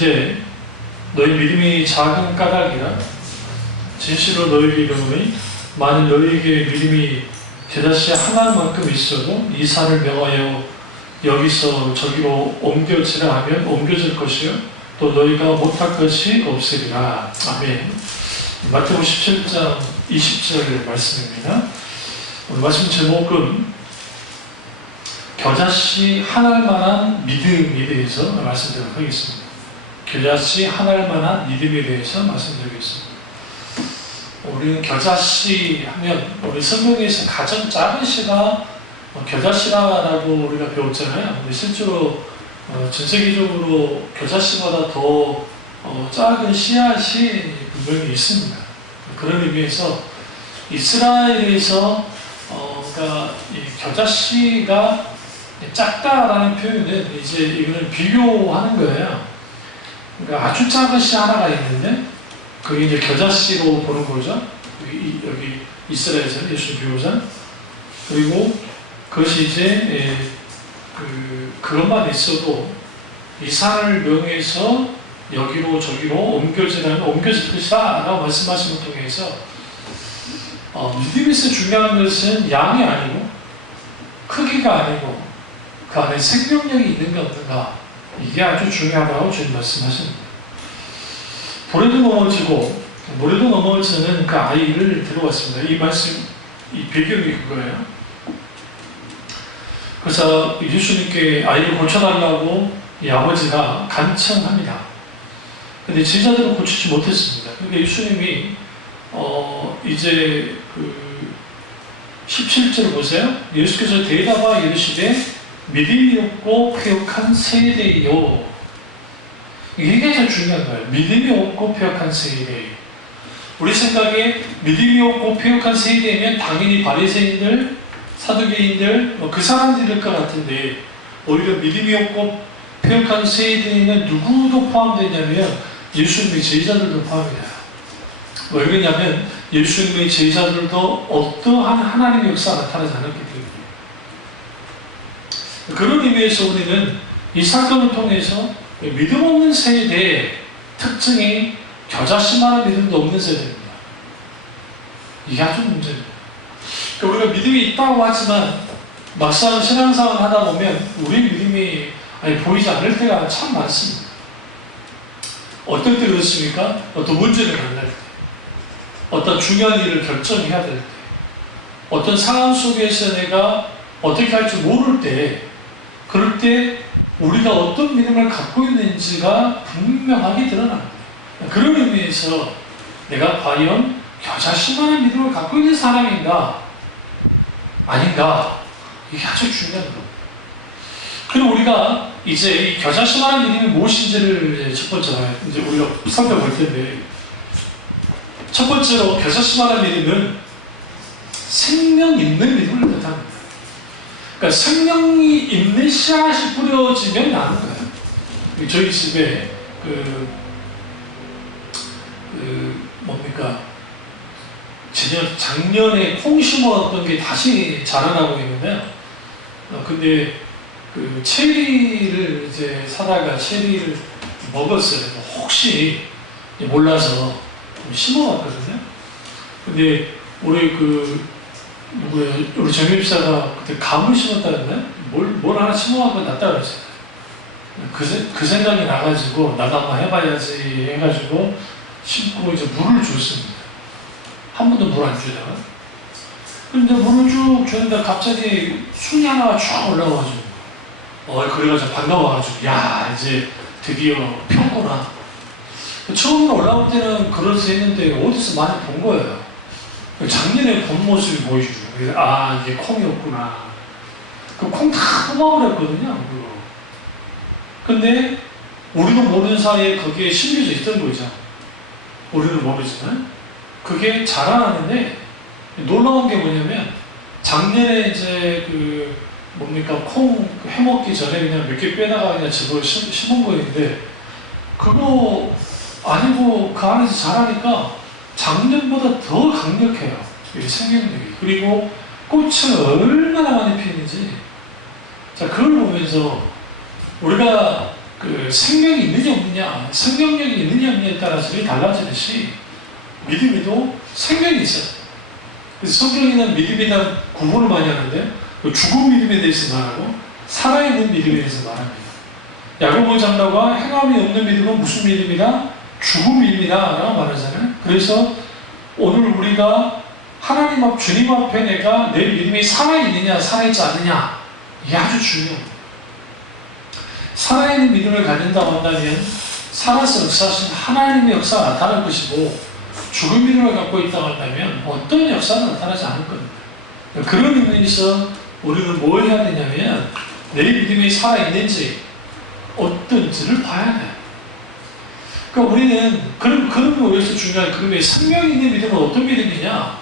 이르시되 너희 믿음이 작은 까닭이라 진실로 너희에게 이르노니 만일 너희에게 믿음이 대다시 하나만큼 있어도 이 산을 명하여 여기서 저기로 옮겨지라 하면 옮겨질 것이요 또 너희가 못할 것이 없으리라. 아멘. 마태복음 17장 20절 말씀입니다. 오늘 말씀 제목은 겨자씨 하나할 만한 믿음에 대해서 말씀드리도록 하겠습니다. 겨자씨 하나할 만한 믿음에 대해서 말씀드리겠습니다. 우리는 겨자씨 하면 우리 성경에서 가장 작은 씨가 겨자씨라고 우리가 배웠잖아요. 근데 실제로 전 세계적으로 겨자씨보다 더 작은 씨앗이 분명히 있습니다. 그런 의미에서 이스라엘에서 그러니까 이 겨자씨가 작다라는 표현은 이제 이거는 비교하는 거예요. 그러니까 아주 작은 씨 하나가 있는데 그게 이제 겨자씨로 보는 거죠. 여기 이스라엘에서는 예수님 비유자. 그리고 그것이 이제 그것만 있어도 이 산을 명해서 여기로 저기로 옮겨질 것이다 라고 말씀하신 것 통해서 믿음에서 중요한 것은 양이 아니고 크기가 아니고 그 안에 생명력이 있는가 없는가 이게 아주 중요하다고 주님 말씀하십니다. 불에도 넘어지고 물에도 넘어지는 그 아이를 들어왔습니다. 이 말씀, 이 배경이 그거예요. 그래서 예수님께 아이를 고쳐달라고 이 아버지가 간청합니다. 근데 제자들은 고치지 못했습니다. 그러니까 예수님이 이제 17절 보세요. 예수께서 대답하여 이르시되 믿음이 없고 패역한 세대요. 이게 가장 중요한 거예요. 믿음이 없고 패역한 세대. 우리 생각에 믿음이 없고 패역한 세대면 당연히 바리새인들, 사두개인들 그 사람들일 것 같은데 오히려 믿음이 없고 패역한 세대에는 누구도 포함되냐면 예수님의 제자들도 포함이에요. 왜 그러냐면 예수님의 제자들도 어떠한 하나님의 역사가 나타나지 않았기 때문에 그런 의미에서 우리는 이 사건을 통해서 믿음 없는 세대의 특징이 겨자씨만한 믿음도 없는 세대입니다. 이게 아주 문제입니다. 그러니까 우리가 믿음이 있다고 하지만 막상 신앙생활을 하다 보면 우리 믿음이 보이지 않을 때가 참 많습니다. 어떨 때 그렇습니까? 어떤 문제를 만날 때, 어떤 중요한 일을 결정해야 될 때, 어떤 상황 속에서 내가 어떻게 할지 모를 때, 그럴 때 우리가 어떤 믿음을 갖고 있는지가 분명하게 드러납니다. 그런 의미에서 내가 과연 겨자씨만한 믿음을 갖고 있는 사람인가 아닌가 이게 아주 중요한 겁니다. 그리고 우리가 이제 이 겨자씨만한 믿음이 무엇인지를 첫 번째로 이제 우리가 살펴볼 텐데 첫 번째로 겨자씨만한 믿음은 생명 있는 믿음을 뜻합니다. 그러니까 생명이 있는 씨앗이 뿌려지면 나는 거예요. 저희 집에 뭡니까 작년에 콩 심었던 게 다시 자라나고 있는데요. 근데 그 체리를 이제 사다가 체리를 먹었어요. 혹시 몰라서 심어봤거든요. 근데 우리 우리 정유입사가 그때 감을 심었다는데 뭘 하나 심어갖고 놨다 그랬어요. 그 생각이 나가지고 나도 한번 해봐야지 해가지고 심고 이제 물을 줬습니다. 한 번도 물 안 주다가. 근데 물을 쭉 줬는데 갑자기 순이 하나가 쭉 올라와가지고 그래가지고 반가워가지고 야 이제 드디어 폈구나. 처음으로 올라올 때는 그러지 했는데 어디서 많이 본 거예요. 작년에 본 모습이 보이죠. 그래서 이게 콩이었구나. 그 콩 다 뽑아버렸거든요. 근데 우리도 모르는 사이에 거기에 심겨져 있던 거죠. 우리는 모르지만 그게 자라나는데 놀라운 게 뭐냐면 작년에 이제 콩 해먹기 전에 그냥 몇 개 빼다가 그냥 집을 심은 거였는데 그거 아니고 그 안에서 자라니까 작년보다 더 강력해요. 이 생명력이. 그리고 꽃은 얼마나 많이 피는지. 자, 그걸 보면서 우리가 그 생명이 있느냐 없느냐, 생명력이 있느냐 없느냐에 따라서 달라지듯이 믿음에도 생명이 있어요. 그래서 성경에는 믿음에 대한 구분을 많이 하는데 죽은 믿음에 대해서 말하고 살아있는 믿음에 대해서 말합니다. 야고보 장로가 행함이 없는 믿음은 무슨 믿음이다? 죽은 믿음이다 라고 말하잖아요. 그래서 오늘 우리가 하나님 앞 주님 앞에 내가 내 믿음이 살아있느냐 살아있지 않느냐 이게 아주 중요합니다. 살아있는 믿음을 가진다고 한다면 살아서 역사하신 하나님의 역사가 나타날 것이고 죽은 믿음을 갖고 있다고 한다면 어떤 역사는 나타나지 않을 겁니다. 그런 의미에서 우리는 뭘 해야 되냐면 내 믿음이 살아있는지 어떤지를 봐야 돼요. 그러니까 우리는 그런 게 왜서 중요해? 그러면 생명 있는 믿음은 어떤 믿음이냐?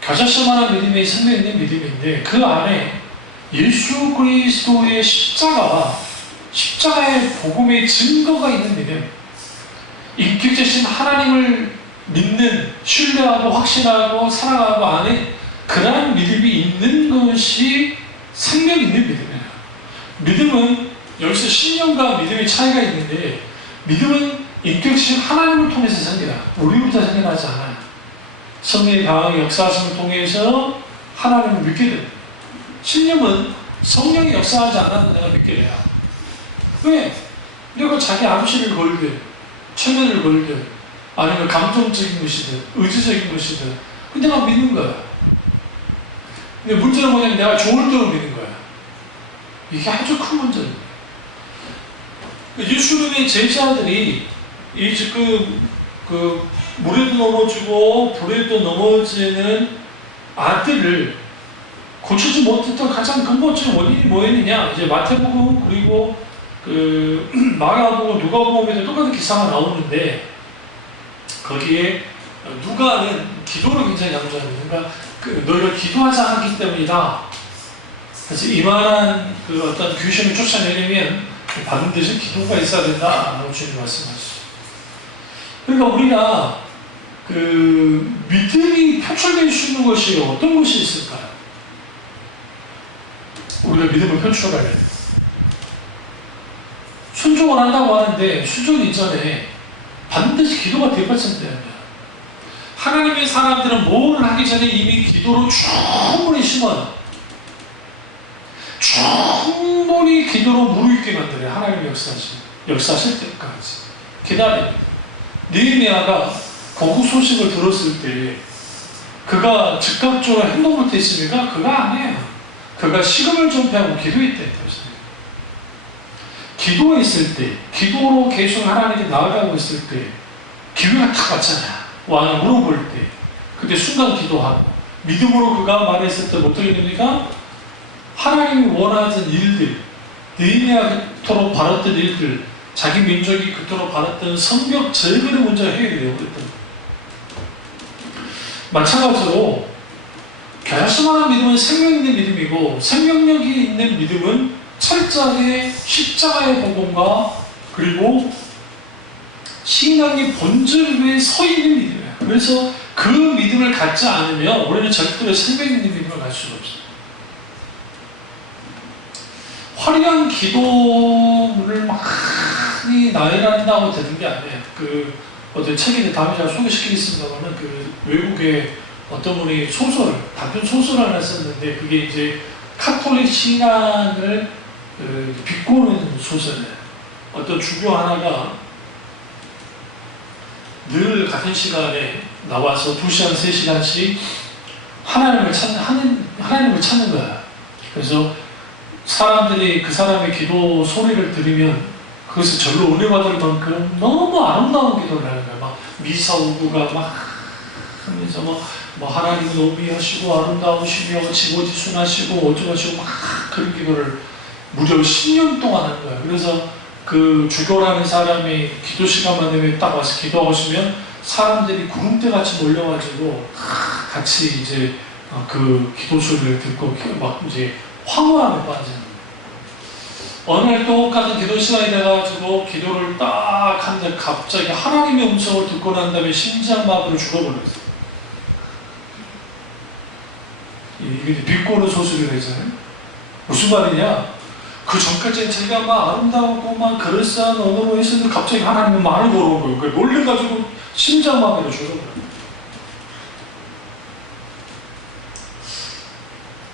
겨자씨만한 믿음이 생명 있는 믿음인데 그 안에 예수 그리스도의 십자가의 복음의 증거가 있는 믿음, 인격자신 하나님을 믿는, 신뢰하고 확신하고 사랑하고 안에 그러한 믿음이 있는 것이 생명 있는 믿음이에요. 믿음은 여기서 신념과 믿음의 차이가 있는데 믿음은 인격자신 하나님을 통해서 생겨요. 우리부터 생겨나지 않아요. 성령의 강하게 역사하심을 통해서 하나님을 믿게 됩니다. 신념은 성령이 역사하지 않아도 내가 믿게 돼요. 왜? 내가 자기 암시를 걸든 체면을 걸든 아니면 감정적인 것이든 의지적인 것이든 내가 믿는 거야. 근데 문제는 뭐냐면 내가 좋을 대로 믿는 거야. 이게 아주 큰 문제입니다. 예수님의 제자들이 이 지금 물에도 넘어지고 불에도 넘어지는 아들을 고치지 못했던 가장 근본적인 원인이 뭐였느냐? 이제 마태복음 그리고 마가복음, 누가복음에도 똑같은 기사가 나오는데 거기에 누가는 기도를 굉장히 강조합니다. 그러니까 너희가 기도하지 않기 때문이다. 그래서 이만한 어떤 귀신을 쫓아내려면 반드시 기도가 있어야 된다라고 주님 말씀하시죠. 그러니까 우리가 믿음이 표출될 수 있는 것이 어떤 것이 있을까요? 우리가 믿음을 표출하려면 순종을 한다고 하는데 순종 이전에 반드시 기도가 뒷받침돼야 돼요. 하나님의 사람들은 뭘 하기 전에 이미 기도로 충분히 심어요. 충분히 기도로 무르익게 만들어요. 하나님의 역사하실 때까지 기다립니다. 느헤미야가 거구 소식을 들었을 때 그가 즉각적으로 행동을 했습니까? 그가 아니에요. 그가 식음을 전폐하고 기도했대. 기도했을 때, 기도로 계속 하나님께 나아가고 있을 때 기회가 탁 왔잖아요. 왕이 물어볼 때 그때 순간 기도하고 믿음으로 그가 말했을 때 어떻게 됩니까? 하나님이 원하던 일들, 느헤미야가 그토록 바랐던 일들, 자기 민족이 그토록 바랐던 성벽 절개의 문제가 해결이 되었던 마찬가지로 겨자씨만한 믿음은 생명 있는 믿음이고 생명력이 있는 믿음은 철저하게 십자가의 복음과 그리고 신앙의 본질 위에 서 있는 믿음이에요. 그래서 그 믿음을 갖지 않으면 우리는 절대로 생명 있는 믿음을 갖을 수가 없어요. 화려한 기도를 많이 나열한다고 되는 게 아니에요. 어떤 책인데 다음에 제가 소개시키겠습니다만은 외국의 어떤 분이 단편 소설을 하나 썼는데 그게 이제 카톨릭 신앙을 비꼬는 소설이에요. 어떤 주교 하나가 늘 같은 시간에 나와서 2시간, 3시간씩 하나님을 찾는 거야. 그래서 사람들이 그 사람의 기도 소리를 들으면 그것을 절로 은혜 받을 만큼 너무 아름다운 기도를 하는 거야. 막 미사 오구가 막 하면서 하나님은 오비하시고 아름다우시며 지고지순하시고 어쩌고하시고 막 그런 기도를 무려 10년 동안 하는 거예요. 그래서 그 주교라는 사람이 기도 시간만 되면 딱 와서 기도하고 있으면 사람들이 구름대같이 몰려가지고 같이 이제 그 기도 소리를 듣고 막 이제 황홀함에 빠지는 거예요. 어느 날 똑같은 기도 시간이 돼가지고 기도를 딱 하는데 갑자기 하나님의 음성을 듣고 난 다음에 심장마비로 죽어버렸어요. 이게 비꼬는 소설을 했잖아요. 무슨 말이냐? 그 전까지는 자기가 막 아름다웠고 막 그럴싸한 언어로 했었는데 갑자기 하나님은 말을 걸어온 거예요. 놀래가지고 심장마비로 죽어버려요.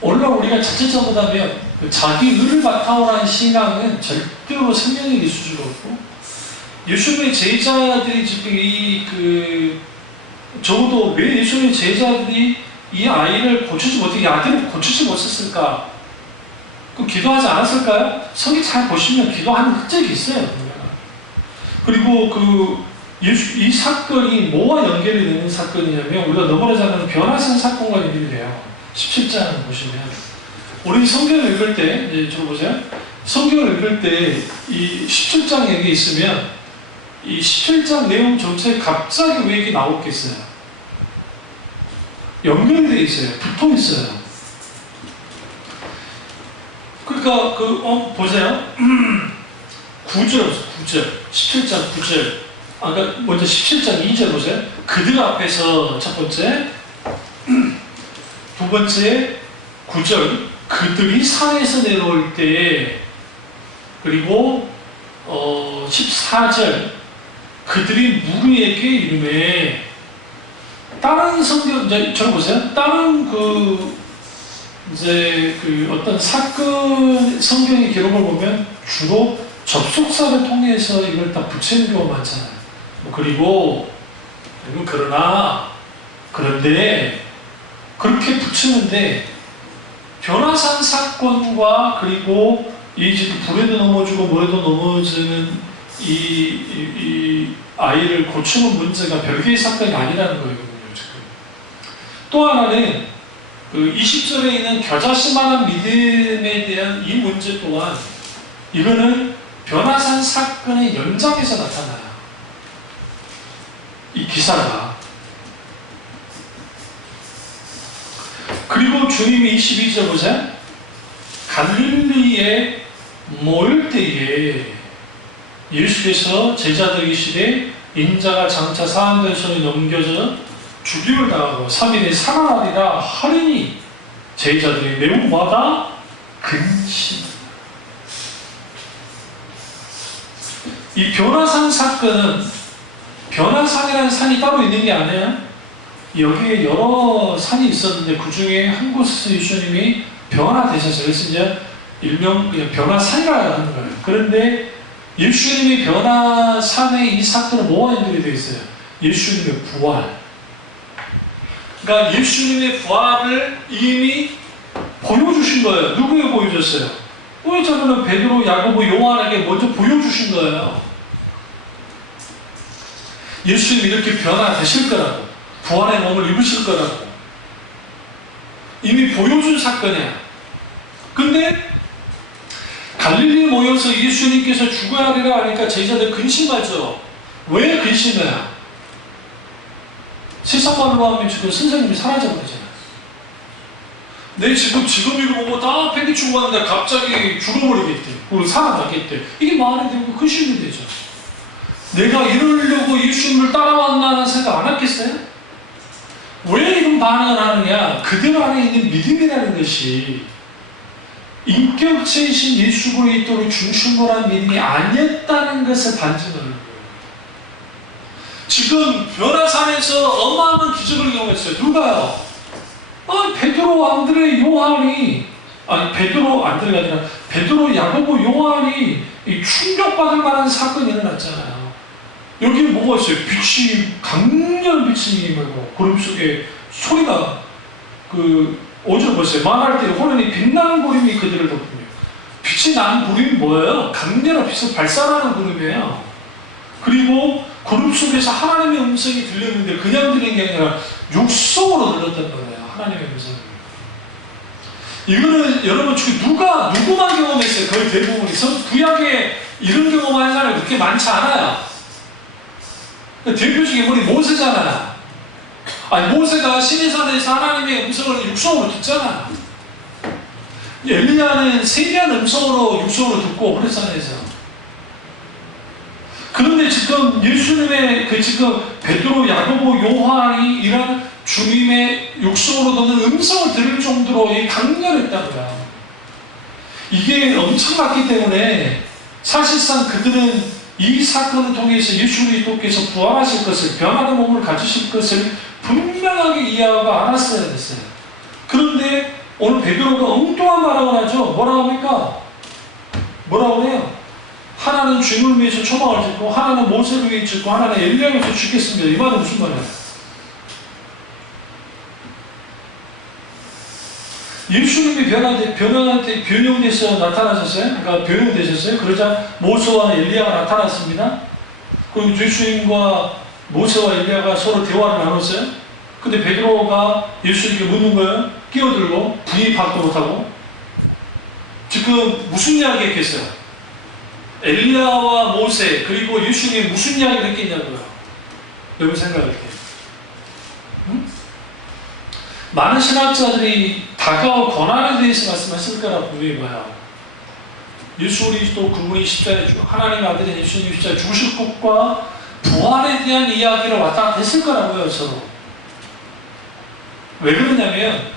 오늘날 우리가 자칫 잘못하면 자기 의를 바탕으로 신앙은 절대로 생명력이 있을 수가 없고, 예수님의 제자들이 지금 적어도 왜 예수님의 제자들이 이 아이를 고치지 못해, 이 아들을 고치지 못했을까? 그 기도하지 않았을까요? 성경 잘 보시면 기도하는 흔적이 있어요. 그리고 이 사건이 뭐와 연결이 되는 사건이냐면, 우리가 너무나 잘 아는 변화산 사건과 연결이 돼요. 17장 보시면, 우리 성경을 읽을 때, 이제 들어보세요. 성경을 읽을 때 이 17장 얘기 있으면 이 17장 내용 전체에 갑자기 왜 이렇게 나오겠어요? 연결이 되어 있어요. 붙어 있어요. 그러니까 보세요. 9절 17장 9절. 아까 먼저 17장 2절 보세요. 그들 앞에서 첫 번째, 두 번째 9절, 그들이 산에서 내려올 때에, 그리고 14절, 그들이 무리에게 이르매. 다른 성경, 이제 저를 보세요. 다른 어떤 사건 성경의 기록을 보면 주로 접속사를 통해서 이걸 다 붙이는 경우가 많잖아요. 그리고 그런데 그렇게 붙이는데, 변화산 사건과 그리고 이 지금 불에도 넘어지고 물에도 넘어지는 이 아이를 고치는 문제가 별개의 사건이 아니라는 거예요. 지금 또 하나는 20절에 있는 겨자씨만한 믿음에 대한 이 문제 또한, 이거는 변화산 사건의 연장에서 나타나요. 이 기사가. 그리고 주님이 22절 보세요. 갈릴리에 모일 때에 예수께서 제자들이 시대 인자가 장차 사람들의 손에 넘겨져 죽임을 당하고 3일에 살아나리라 하리니 제자들이 매우 마다 근심. 이 변화산 사건은, 변화산이라는 산이 따로 있는 게 아니에요. 여기에 여러 산이 있었는데 그 중에 한 곳에서 예수님이 변화되셨어요. 그래서 이제 일명 그냥 변화산이라고 하는 거예요. 그런데 예수님이 변화산의 이 사건은 뭐와 연결이 되어 있어요? 예수님의 부활. 그러니까 예수님의 부활을 이미 보여주신 거예요. 누구에 보여줬어요? 보여주면 베드로, 야고보, 요한에게 먼저 보여주신 거예요. 예수님이 이렇게 변화되실 거라고, 부활의 몸을 입으실 거라고 이미 보여준 사건이야. 근데 갈릴리에 모여서 예수님께서 죽어야 하리라 하니까 제자들 근심하죠. 왜 근심해요? 세상 말로 하면 지금 선생님이 사라져버리잖아요. 내 지금 이거 보고 다 팽개치고 왔는데 갑자기 죽어버리겠대. 그리고 살아나겠대. 이게 말이 되고 근심이 되죠. 내가 이러려고 예수님을 따라왔나는 생각 안 했겠어요? 왜 이런 반응을 하느냐? 그들 안에 있는 믿음이라는 것이 인격체이신 예수 그리스도를 중심으로 한 믿음이 아니었다는 것을 반증하는 거예요. 지금 변화산에서 어마어마한 기적을 경험했어요. 누가요? 베드로, 안드레, 요한이, 베드로, 안드레가 아니라 베드로, 야고보, 요한이 충격받을 만한 사건이 일어났잖아요. 여기에 뭐가 있어요? 빛이, 강렬한 빛이 임하고 구름 속에 소리가, 5절 보세요. 말할 때 호련히 빛나는 구름이 그들을 덮으며. 빛이 나는 구름이 뭐예요? 강렬한 빛을 발산하는 구름이에요. 그리고 구름 속에서 하나님의 음성이 들렸는데 그냥 들린 게 아니라 육성으로 들렸단 말이에요. 하나님의 음성이. 이거는 여러분 누구만 경험했어요? 거의 대부분이. 구약에 이런 경험하는 사람이 그렇게 많지 않아요. 대표적인 인물이 모세잖아요. 모세가 시내산에서 하나님의 음성을 육성으로 듣잖아요. 엘리야는 세미한 음성으로 육성으로 듣고 호레산에서. 그런데 지금 예수님의 지금 베드로, 야고보, 요한이 이런 주님의 육성으로 듣는 음성을 들을 정도로 강렬했다고요. 이게 엄청났기 때문에 사실상 그들은 이 사건을 통해서 예수 그리스도께서 부활하실 것을, 변화된 몸을 가지실 것을 분명하게 이해하고 알았어야 됐어요. 그런데 오늘 베드로가 엉뚱한 말을 하죠. 뭐라고 합니까? 뭐라고 해요? 하나는 주님을 위해서 초막을 짓고, 하나는 모세를 위해 짓고, 하나는 엘리야를 위해서 죽겠습니다. 이 말은 무슨 말이에요? 예수님이 변형돼서 나타나셨어요? 그러니까 변형되셨어요? 그러자 모세와 엘리야가 나타났습니다. 그리고 예수님과 모세와 엘리야가 서로 대화를 나눴어요. 근데 베드로가 예수님께 묻는 거예요. 끼어들고 부인받도 못하고. 지금 무슨 이야기 했겠어요? 엘리야와 모세 그리고 예수님이 무슨 이야기를 했겠냐고요. 여러분 생각할 때. 응? 많은 신학자들이 다가올 고난에 대해서 말씀하실 거라고 보여봐요. 예수 그리스도 그분이 십자가에 하나님의 아들인 예수님 십자가에 죽으실 것과 부활에 대한 이야기를 왔다 갔다 했을 거라고요. 서로. 왜 그러냐면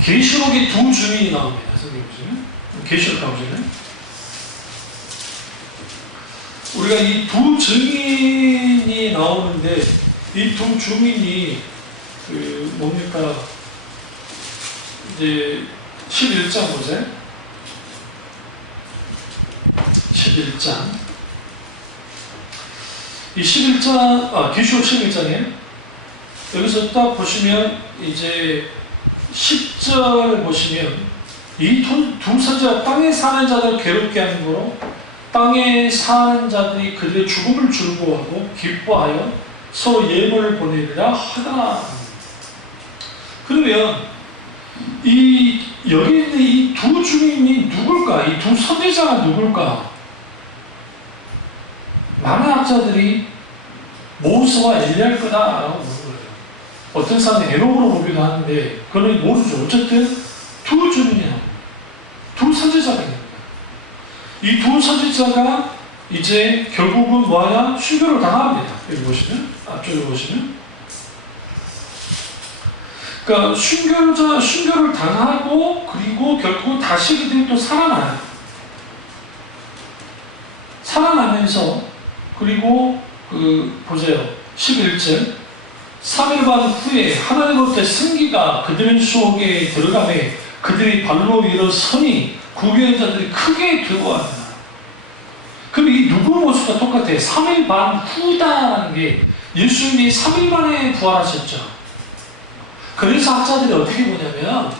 계시록에 두 증인이 나옵니다. 성경 보시면 계시록 가보시면 우리가 이 두 증인이 나오는데 이 두 증인이 뭡니까? 이제 11장 보세요. 11장. 이 11장, 계시록 11장이에요. 여기서 딱 보시면 이제 10절 보시면 이 두 선지자가 땅에 사는 자들을 괴롭게 하는 거로 땅에 사는 자들이 그들의 죽음을 즐거워하고 기뻐하여 서로 예물을 보내리라 하더라. 그러면 여기 있는 이 두 증인이 누굴까? 이 두 선지자가 누굴까? 많은 학자들이 모세와 엘리야일 거다라고 보는 거예요. 어떤 사람이 에녹으로 보기도 하는데 그건 모르죠. 어쨌든 두 증인이에요. 두 선지자가 있는 거예요. 이 두 선지자가 이제 결국은 뭐하냐? 순교를 당합니다. 여기 보시면, 앞쪽에 보시면. 그러니까 순교를 당하고 그리고 결국 다시 그들이 또 살아나요. 살아나면서 그리고 보세요. 11절 3일 반 후에 하나님으로부터 승기가 그들 속에 들어가매 그들이 발로 일어서니 구경한 자들이 크게 두려워합니다. 그럼 이 누구 모습과 똑같아요. 3일 반 후다라는 게 예수님이 3일 만에 부활하셨죠. 그래서 학자들이 어떻게 보냐면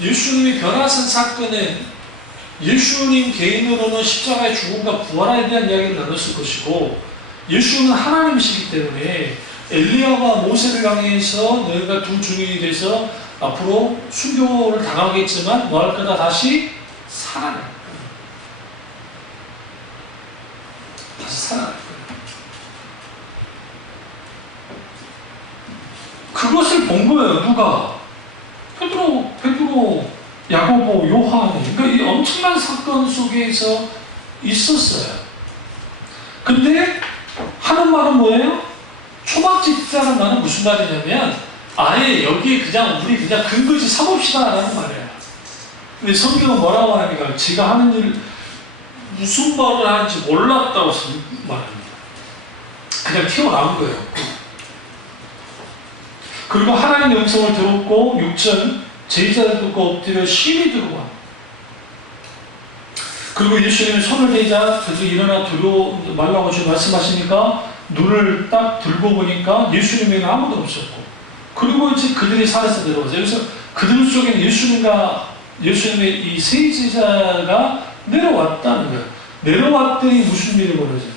예수님이 변화하신 사건은 예수님 개인으로는 십자가의 죽음과 부활에 대한 이야기를 나눴을 것이고 예수는 하나님이시기 때문에 엘리야와 모세를 향해서 너희가 두 증인이 돼서 앞으로 순교를 당하겠지만 뭐 할 거다? 다시 살아날 거예요. 다시 살아날 거예요. 그것을 본 거예요. 누가? 베드로, 야고보, 요한이. 그러니까 이 엄청난 사건 속에서 있었어요. 근데 하는 말은 뭐예요? 초막집사는 말은 무슨 말이냐면 아예 여기에 우리 그냥 근거지 삼읍시다 라는 말이에요. 근데 성경은 뭐라고 하니까 지가 하는 일 무슨 말을 하는지 몰랐다고 말합니다. 그냥 튀어나온 거예요. 그리고 하나님의 음성을 들었고 6절 제자를 듣고 엎드려 심히 들어와. 그리고 예수님이 손을 대자 그들이 일어나 두려워 말라고 지금 말씀하시니까 눈을 딱 들고 보니까 예수님에는 아무도 없었고 그리고 이제 그들이 산에서 내려와서 여기서 그들 속에는 예수님의 이 세 제자가 내려왔다는 거예요. 내려왔더니 무슨 일이 벌어져요?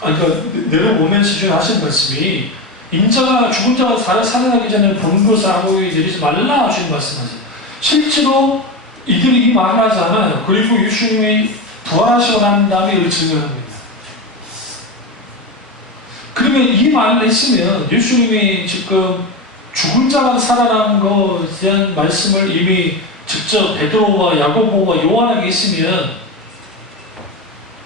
그러니까 내려오면서 지금 하신 말씀이 인자가 죽은 자가 살아나기 전에 본 것을 하고 내리지 말라 하시는 말씀하세요. 실제로 이들이 이 말을 하지 않아요. 그리고 예수님이 부활하시고 난 다음에 이를 증언합니다. 그러면 이 말을 했으면 예수님이 지금 죽은 자가 살아난 것에 대한 말씀을 이미 직접 베드로와 야고보와 요한에게 했으면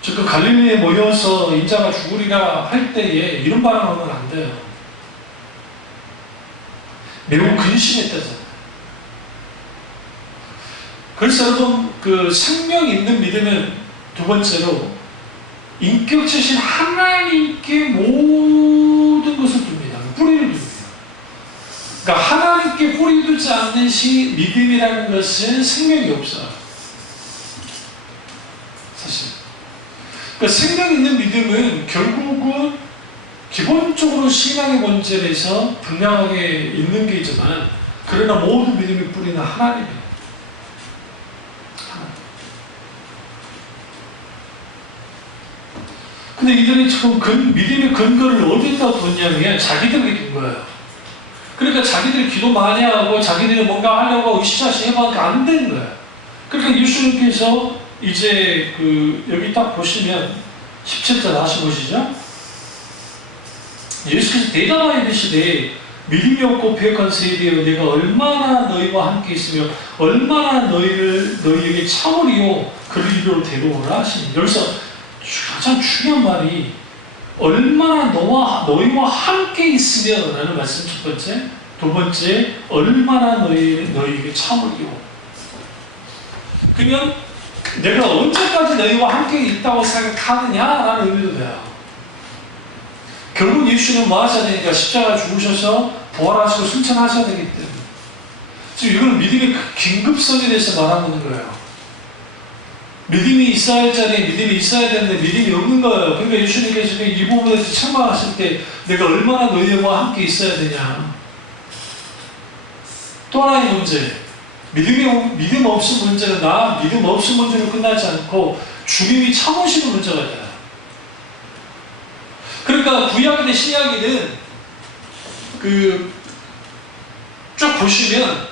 지금 갈릴리에 모여서 인자가 죽으리라 할 때에 이런 발언을 하면 안 돼요. 매우 근심했다잖아요. 그래서 여러분 그 생명 있는 믿음은 두 번째로 인격체신 하나님께 모든 것을 둡니다. 뿌리를 둡니다. 그러니까 하나님께 뿌리 두지 않는 믿음이라는 것은 생명이 없어요. 사실. 그러니까 생명 있는 믿음은 결국은 기본적으로 신앙의 본질에서 분명하게 있는 게 있지만, 그러나 모든 믿음의 뿌리는 하나님이에요. 근데 이들이 지금 믿음의 근거를 어디다 뒀냐면 자기들에게 둔 거예요. 그러니까 자기들이 기도 많이 하고 자기들이 뭔가 하려고 으쌰으쌰 해봤는데 안 되는 거예요. 그러니까 예수님께서 이제 여기 딱 보시면 17절 다시 보시죠. 예수께서 대답하여 이르시되 믿음이 없고 배역한 세대여, 내가 얼마나 너희와 함께 있으며 얼마나 너희에게 참으리요 그를 이리로 데려오라 하시니, 여기서 가장 중요한 말이 얼마나 너희와 함께 있으며 라는 말씀 첫 번째, 두 번째 얼마나 너희에게 참으리요. 그러면 내가 언제까지 너희와 함께 있다고 생각하느냐라는 의미도 돼요. 결국 예수는 뭐 하셔야 되니까 십자가 죽으셔서 부활하시고 승천하셔야 되기 때문에 지금 이건 믿음의 긴급성에 대해서 말하는 거예요. 믿음이 있어야 할 자리에 믿음이 있어야 되는데 믿음이 없는 거예요. 그러니까 예수님께서 이 부분에서 책망하실 때 내가 얼마나 너희와 함께 있어야 되냐. 또 하나의 문제, 믿음 없은 문제는 믿음 없은 문제로 끝나지 않고 주님이 참으시는 문제가 돼요. 그러니까 구약이든 신약이든 쭉 보시면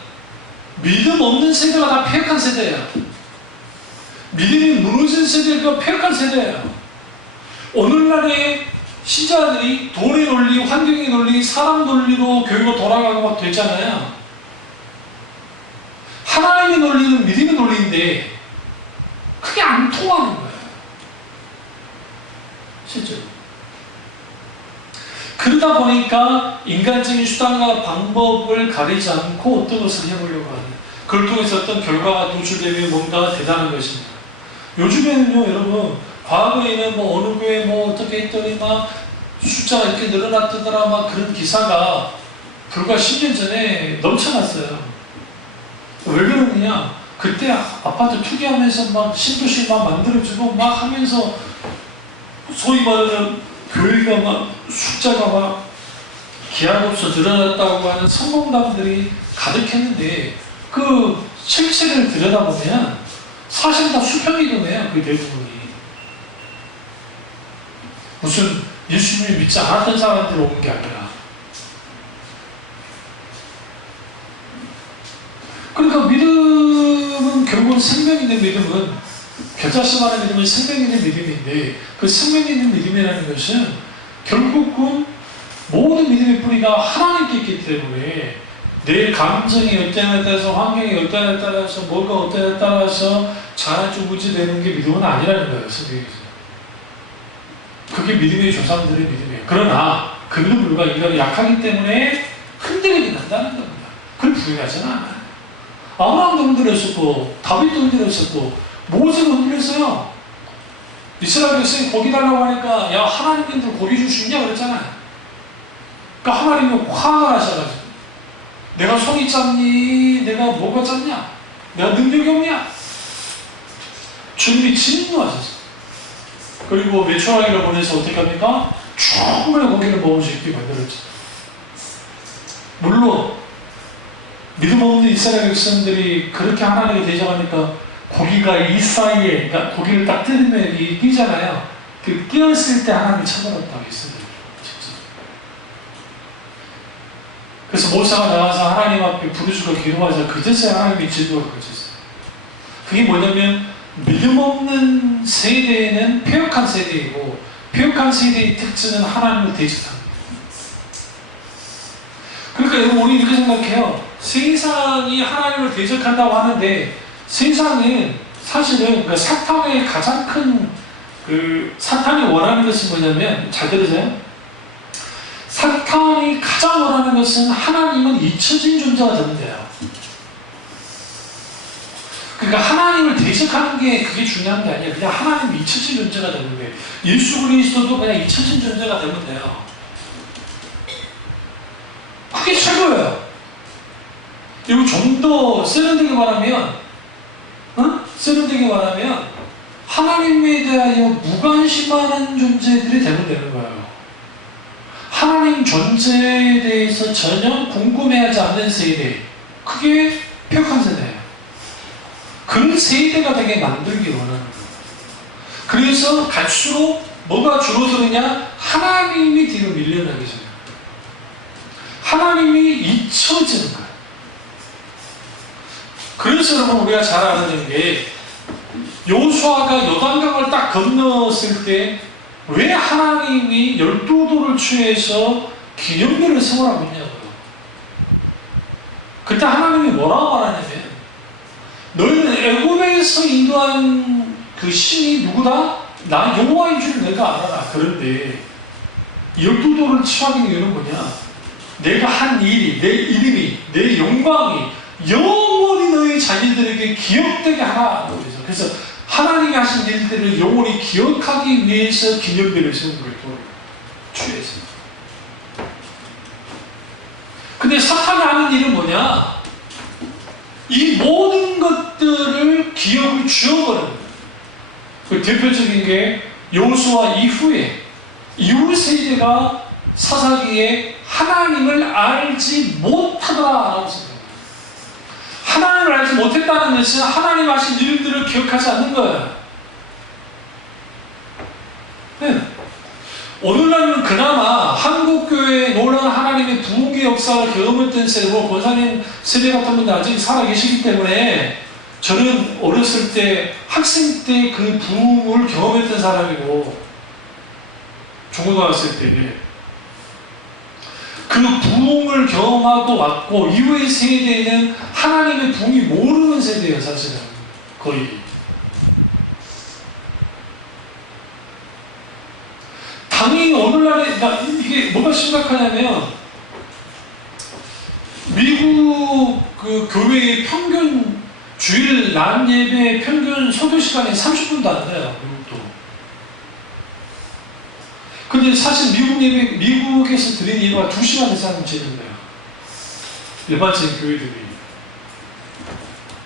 믿음 없는 세대가 다 패역한 세대예요. 믿음이 무너진 세대가 패역한 세대예요. 오늘날의 신자들이 돈의 논리, 환경의 논리, 사람 논리로 교회가 돌아가고 막 되잖아요. 하나님의 논리는 믿음의 논리인데 그게 안 통하는 거예요. 실제로. 그러다 보니까 인간적인 수단과 방법을 가리지 않고 어떤 것을 해보려고 하는, 그걸 통해서 어떤 결과가 도출되면 뭔가 대단한 것입니다. 요즘에는요, 여러분, 과거에는 뭐 어느 교회 뭐 어떻게 했더니 막 숫자가 이렇게 늘어났더라 막 그런 기사가 불과 10년 전에 넘쳐났어요. 왜 그러느냐? 그때 아파트 투기하면서 막 신도시 막 만들어주고 막 하면서 소위 말하는 교회가 막 숫자가 막 기한 없어 늘어났다고 하는 성공담들이 가득했는데 그 실체를 들여다보면 사실 다 수평이동해요. 그 대부분이. 무슨 예수님을 믿지 않았던 사람들이 오는 게 아니라. 그러니까 믿음은 결국은 생명 있는 믿음은, 겨자씨만한 믿음은 생명 있는 믿음인데, 그 생명 있는 믿음이라는 것은 결국은 모든 믿음의 뿌리가 하나님께 있기 때문에 내 감정이 어떠냐에 따라서, 환경이 어떠냐에 따라서, 뭐가 어떠냐에 따라서 자아주무지되는 게 믿음은 아니라는 거예요. 성경에서. 그게 믿음의 조상들의 믿음이에요. 그러나 그럼에도 불구하고 인간이 약하기 때문에 흔들리게 된다는 겁니다. 그걸 부인하지는 않아요. 아브라함도 흔들렸었고 다윗도 흔들렸었고 모세도 흔들렸어요. 이스라엘 백성이 고기 달라고 하니까 야 하나님들 고기 줄 수 있냐 그랬잖아요. 그러니까 하나님은 화가 나셔가지고 내가 손이 짧니? 내가 뭐가 짧냐? 내가 능력이 없냐? 주님이 진노하셨어요. 그리고 메추라기를 보내서 어떻게 합니까? 충분히 고기를 먹을 수 있게 만들었죠. 물론 믿음 없는 이스라엘 백성들이 그렇게 하나님께 대적하니까 고기가 이 사이에, 그러니까 고기를 딱 뜯으면 이 끼잖아요. 그 끼었을 때 하나님이 쳐버렸다고 했어요. 그래서 모세가 나가서 하나님 앞에 부르짖고 기도하자 그제서야 하나님이 진도가 그쳤어요. 그게 뭐냐면 믿음 없는 세대에는 패역한 세대이고, 패역한 세대의 특징은 하나님을 대적합니다. 그러니까 여러분 우리 이렇게 생각해요. 세상이 하나님을 대적한다고 하는데 세상은 사실은 그러니까 사탄의 가장 큰 사탄이 원하는 것은 뭐냐면, 잘 들으세요. 사탄이 가장 원하는 것은 하나님은 잊혀진 존재가 되는 거예요. 그러니까 하나님을 대적하는 게 그게 중요한 게 아니에요. 그냥 하나님이 잊혀진 존재가 되는 거예요. 예수 그리스도도 그냥 잊혀진 존재가 되면 돼요. 그게 최고예요. 그리고 좀 더 세련되게 말하면, 세련되게 말하면, 하나님에 대하여 무관심하는 존재들이 되면 되는 거예요. 하나님 존재에 대해서 전혀 궁금해하지 않는 세대. 그게 폐역한 세대예요. 그런 세대가 되게 만들기 원하는 거예요. 그래서 갈수록 뭐가 줄어드느냐? 하나님이 뒤로 밀려나게 돼요. 하나님이 잊혀지는 거예요. 그래서 여러분 우리가 잘 아는 게 여호수아가 요단강을 딱 건넜을 때 왜 하나님이 12도를 취해서 기념비를 세우라고 했냐고요. 그때 하나님이 뭐라고 말하냐면 너희는 애굽에서 인도한 그 신이 누구다? 나 여호와인 줄 내가 알아라. 그런데 12도를 취하기 위해는 뭐냐? 내가 한 일이, 내 이름이, 내 영광이 영원히 너희 자녀들에게 기억되게 하라. 그래서 하나님이 하신 일들을 영원히 기억하기 위해서 기념비를 세운 거예요. 취해서. 근데 사탄이 하는 일은 뭐냐? 이 모든 것들을 기억을 지워버리는 거예요. 그 대표적인 게 여호수아 이후에 이후 세대가 사사기에 하나님을 알지 못하더라라고 생각합니다. 하나님을 알지 못했다는 것은 하나님 하신 일들을 기억하지 않는 거예요. 네. 오늘날은 그나마 한국교회에 놀라운 하나님의 부흥의 역사를 경험했던 세대고 권사님 세대 같은 분들 아직 살아계시기 때문에 저는 어렸을 때 학생 때 그 부흥을 경험했던 사람이고 중고등학생 때 그 부흥을 경험하고 왔고 이후의 세대는 하나님의 부흥이 모르는 세대예요. 사실은 거의. 당연히 오늘날에 이게 뭐가 심각하냐면 미국 그 교회의 평균 주일 낮 예배 평균 설교 시간이 30분도 안 돼요. 미국도. 근데 사실 미국에서 드린 예배가 2시간 이상 되는 거예요. 일반적인 교회들이.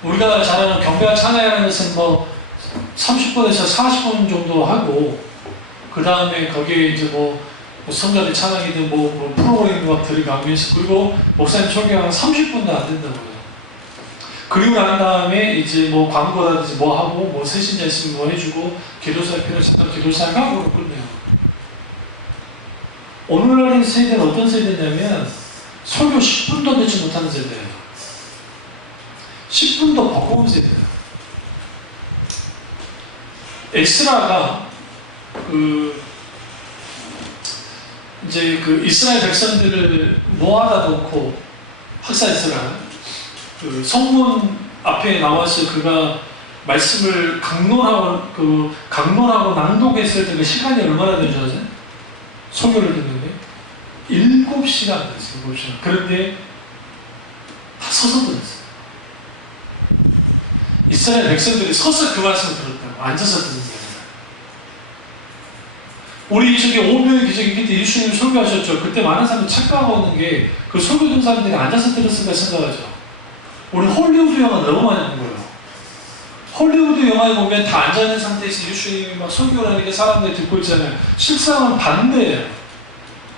우리가 잘 아는 경배와 찬양이라는 것은 뭐 30분에서 40분 정도 하고 그 다음에 거기에 이제 뭐 성가대 찬양이든 뭐 프로그램 막 들어가면서 그리고 목사님 설교가 30분도 안 된다고요. 그리고 난 다음에 이제 뭐 광고라든지 뭐 하고 뭐 세신자 있으면 뭐 해주고 기도사 필요하시다면 기도사 하고 끝내요. 오늘날의 세대는 어떤 세대냐면 설교 10분도 듣지 못하는 세대예요. 10분도 버거운 세대예요. 에스라가 이제 그 이스라엘 백성들을 모아다 놓고 학사 에스라 성문 앞에 나와서 그가 말씀을 강론하고 낭독했을 때 그 시간이 얼마나 되는지 아세요? 설교를 듣는데 7시간 됐어요. 7시간. 그런데 다 서서 들었어요. 이스라엘 백성들이 서서 그 말씀을 들었다고. 앉아서 듣는 게 아니라. 우리 저기 오묘의 기적이 그때 예수님이 설교하셨죠. 그때 많은 사람들이 착각하는 게 그 설교 듣는 사람들이 앉아서 들었을까 생각하죠. 우리 헐리우드 영화 너무 많이 본 거예요. 헐리우드 영화에 보면 다 앉아있는 상태에서 예수님이 막 설교를 하니까 사람들이 듣고 있잖아요. 실상은 반대예요.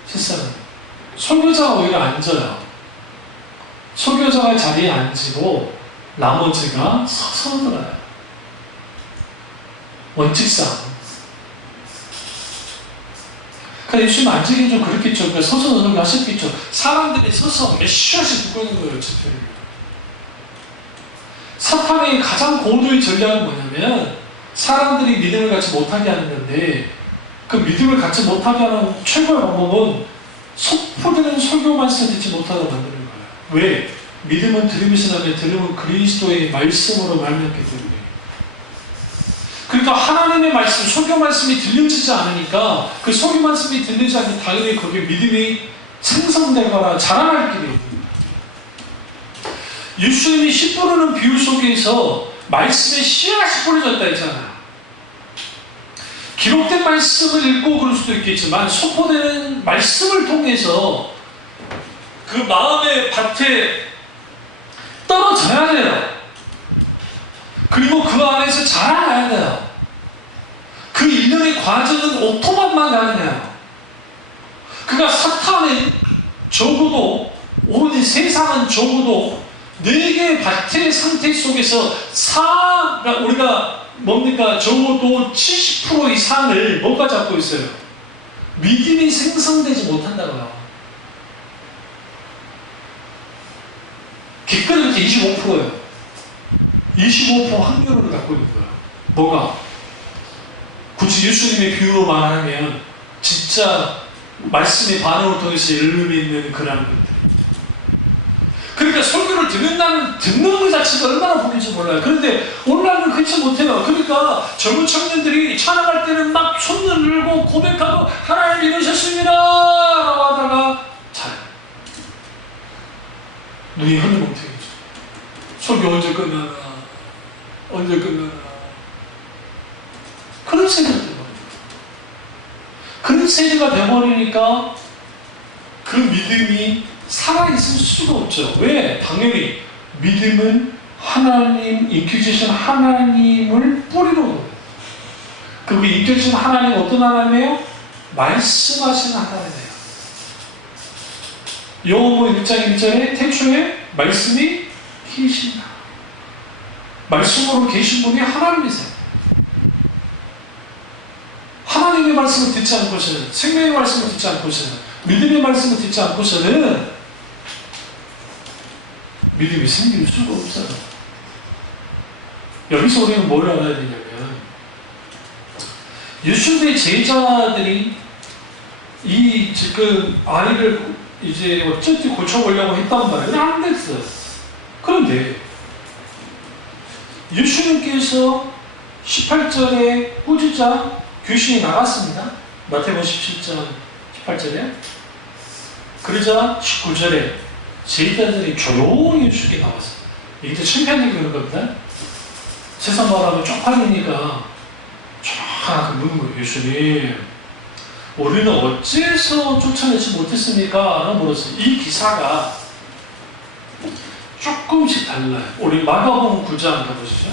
실상은. 설교자가 오히려 앉아요. 설교자가 자리에 앉고 나머지가 서서 들어요. 원칙상. 그러니까 예수님 앉으긴 좀 그렇겠죠. 그러니까 서서 설교하셨겠죠. 사람들이 서서 몇 시간씩 듣고 있는 거예요. 집회를. 사탄의 가장 고도의 전략은 뭐냐면 사람들이 믿음을 갖지 못하게 하는 건데 그 믿음을 갖지 못하게 하는 최고의 방법은 선포되는 설교만 듣지 못하게 만드는 거예요. 왜? 믿음은 들으면서 나면 들으면 그리스도의 말씀으로 말미암기 때문에. 그러니까 하나님의 말씀, 설교 말씀이 들려지지 않으니까 그 설교 말씀이 들리지 않으면 당연히 거기에 믿음이 생성되거나 자라날 길이 없는 거예요. 예수님이 씨 뿌리는 비유 속에서 말씀의 씨앗이 뿌려졌다 했잖아요. 기록된 말씀을 읽고 그럴 수도 있겠지만 선포되는 말씀을 통해서 그 마음의 밭에 떨어져야 돼요. 그리고 그 안에서 자라나야 돼요. 그 일련의 과정은 오토mat만 아니에요. 그가 사탄은 적어도 오로지 세상은 적어도 4개의 밭의 상태 속에서 우리가 뭡니까? 적어도 70% 이상을 뭐가 잡고 있어요? 믿음이 생성되지 못한다고요. 기껏 이렇게 25%예요. 25% 확률을 갖고 있는 거예요. 뭐가? 굳이 예수님의 비유로 말하면 진짜 말씀의 반응을 통해서 열림이 있는 그런 것들. 그러니까 설교를 듣는 것 자체가 얼마나 복인지 몰라요. 그런데 온라인은 그렇지 못해요. 그러니까 젊은 청년들이 찬양할 때는 막 손을 들고 고백하고 하나님 이루셨습니다 라고 하다가 잘해요. 눈이 흐느멍텅이죠. 설교 언제 끝나나 언제 끝나나 그런 세대가 돼버립니다. 그런 세대가 돼버리니까 그 믿음이 살아있을 수가 없죠. 왜? 당연히 믿음은 하나님, 인격이신 하나님을 뿌리로 둬요. 그리고 인격이신 하나님은 어떤 하나님이에요? 말씀하시는 하나님이에요. 요한복음 1장 1절에 태초에 말씀이 계신다. 말씀으로 계신 분이 하나님이세요. 하나님의 말씀을 듣지 않고서는, 생명의 말씀을 듣지 않고서는, 믿음의 말씀을 듣지 않고서는 믿음이 생길 수가 없어요. 여기서 우리는 뭘 알아야 되냐면 예수님의 제자들이 이 지금 아이를 이제 어쨌든 고쳐보려고 했단 말이에요. 안 됐어요. 그런데 예수님께서 18절에 꾸짖자 귀신이 나갔습니다. 마태복음 17장 18절에. 그러자 19절에 제자들이 조용히 예수께 나왔어요. 이게 창피한 얘기 그런 겁니다. 세상 말하면 쪽팔리니까 조용하게 묻는 거예요. 예수님, 우리는 어째서 쫓아내지 못했습니까? 라고 물었어요. 이 기사가 조금씩 달라요. 우리 마가복음 9장 가보시죠.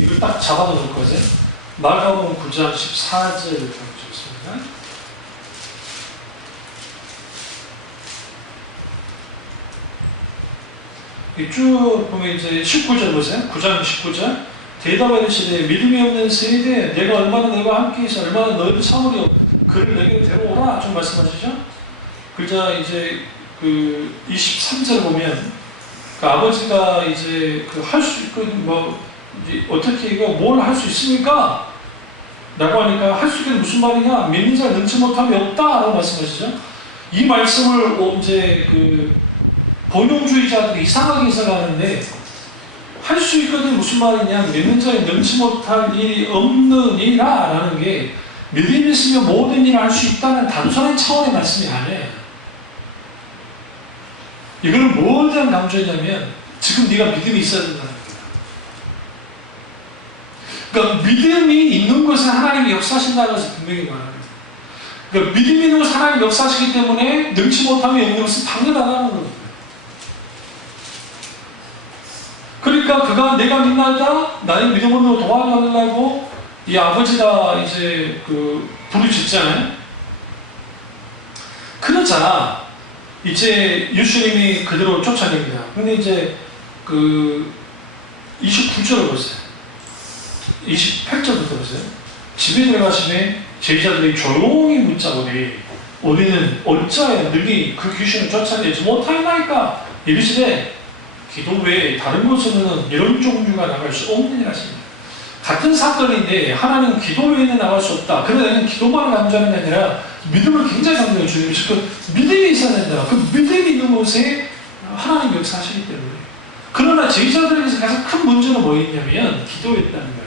이걸 딱 잡아놓을 거죠. 마가복음 9장 14절을 보여주겠습니다. 쭉 보면 이제 19절 보세요. 9장 19절. 대답하시되 믿음이 없는 세대, 내가 얼마나 너희와 함께 있어 얼마나 너희를 참으려 그를 내게로 데려오라 좀 말씀하시죠. 그러자 이제 그 23절 보면 그 아버지가 이제 그 할 수 있고 뭐 이제 어떻게 이거 뭘 할 수 있습니까? 라고 하니까 할 수 있는 무슨 말이냐? 믿는 자 능치 못함이 없다라고 말씀하시죠. 이 말씀을 이제 그 본용주의자들이 이상하게 해석하는데 할 수 있거든 무슨 말이냐? 믿는 자에 능치 못할 일이 없느니라 라는 게 믿음이 있으면 모든 일을 할 수 있다는 단순한 차원의 말씀이 아니에요. 이거는 뭘 대한 강조했냐면 지금 네가 믿음이 있어야 된다는 거예요. 그러니까 믿음이 있는 것은 하나님이 역사하신다는 것을 분명히 말합니다. 그러니까 믿음이 있는 것은 하나님이 역사하시기 때문에 능치 못함이 없는 것은 당연하다는 겁니다. 그러니까 그가 내가 믿나이다 나의 믿음으로 도와달라고 이 아버지가 이제 그 부르짖잖아요. 그러자 이제 예수님이 그대로 쫓아냅니다. 근데 이제 그 29절을 보세요. 28절부터 보세요. 집에 들어가시면 제자들이 조용히 묻자오니 우리는 어찌하여 능히 그 귀신을 쫓아내지 못하나이까? 이르시되 기도 외에 다른 곳으로는 이런 종류가 나갈 수 없느니라 하십니다. 같은 사건인데 하나는 기도 외에는 나갈 수 없다. 그러나 기도만 강조하는 게 아니라 믿음을 굉장히 강조해 주는 것이 그 믿음이 있어야 된다. 그 믿음이 있는 곳에 하나님 역사하시기 때문에. 그러나 제자들에게서 가장 큰 문제는 뭐였냐면 기도였다는 거예요.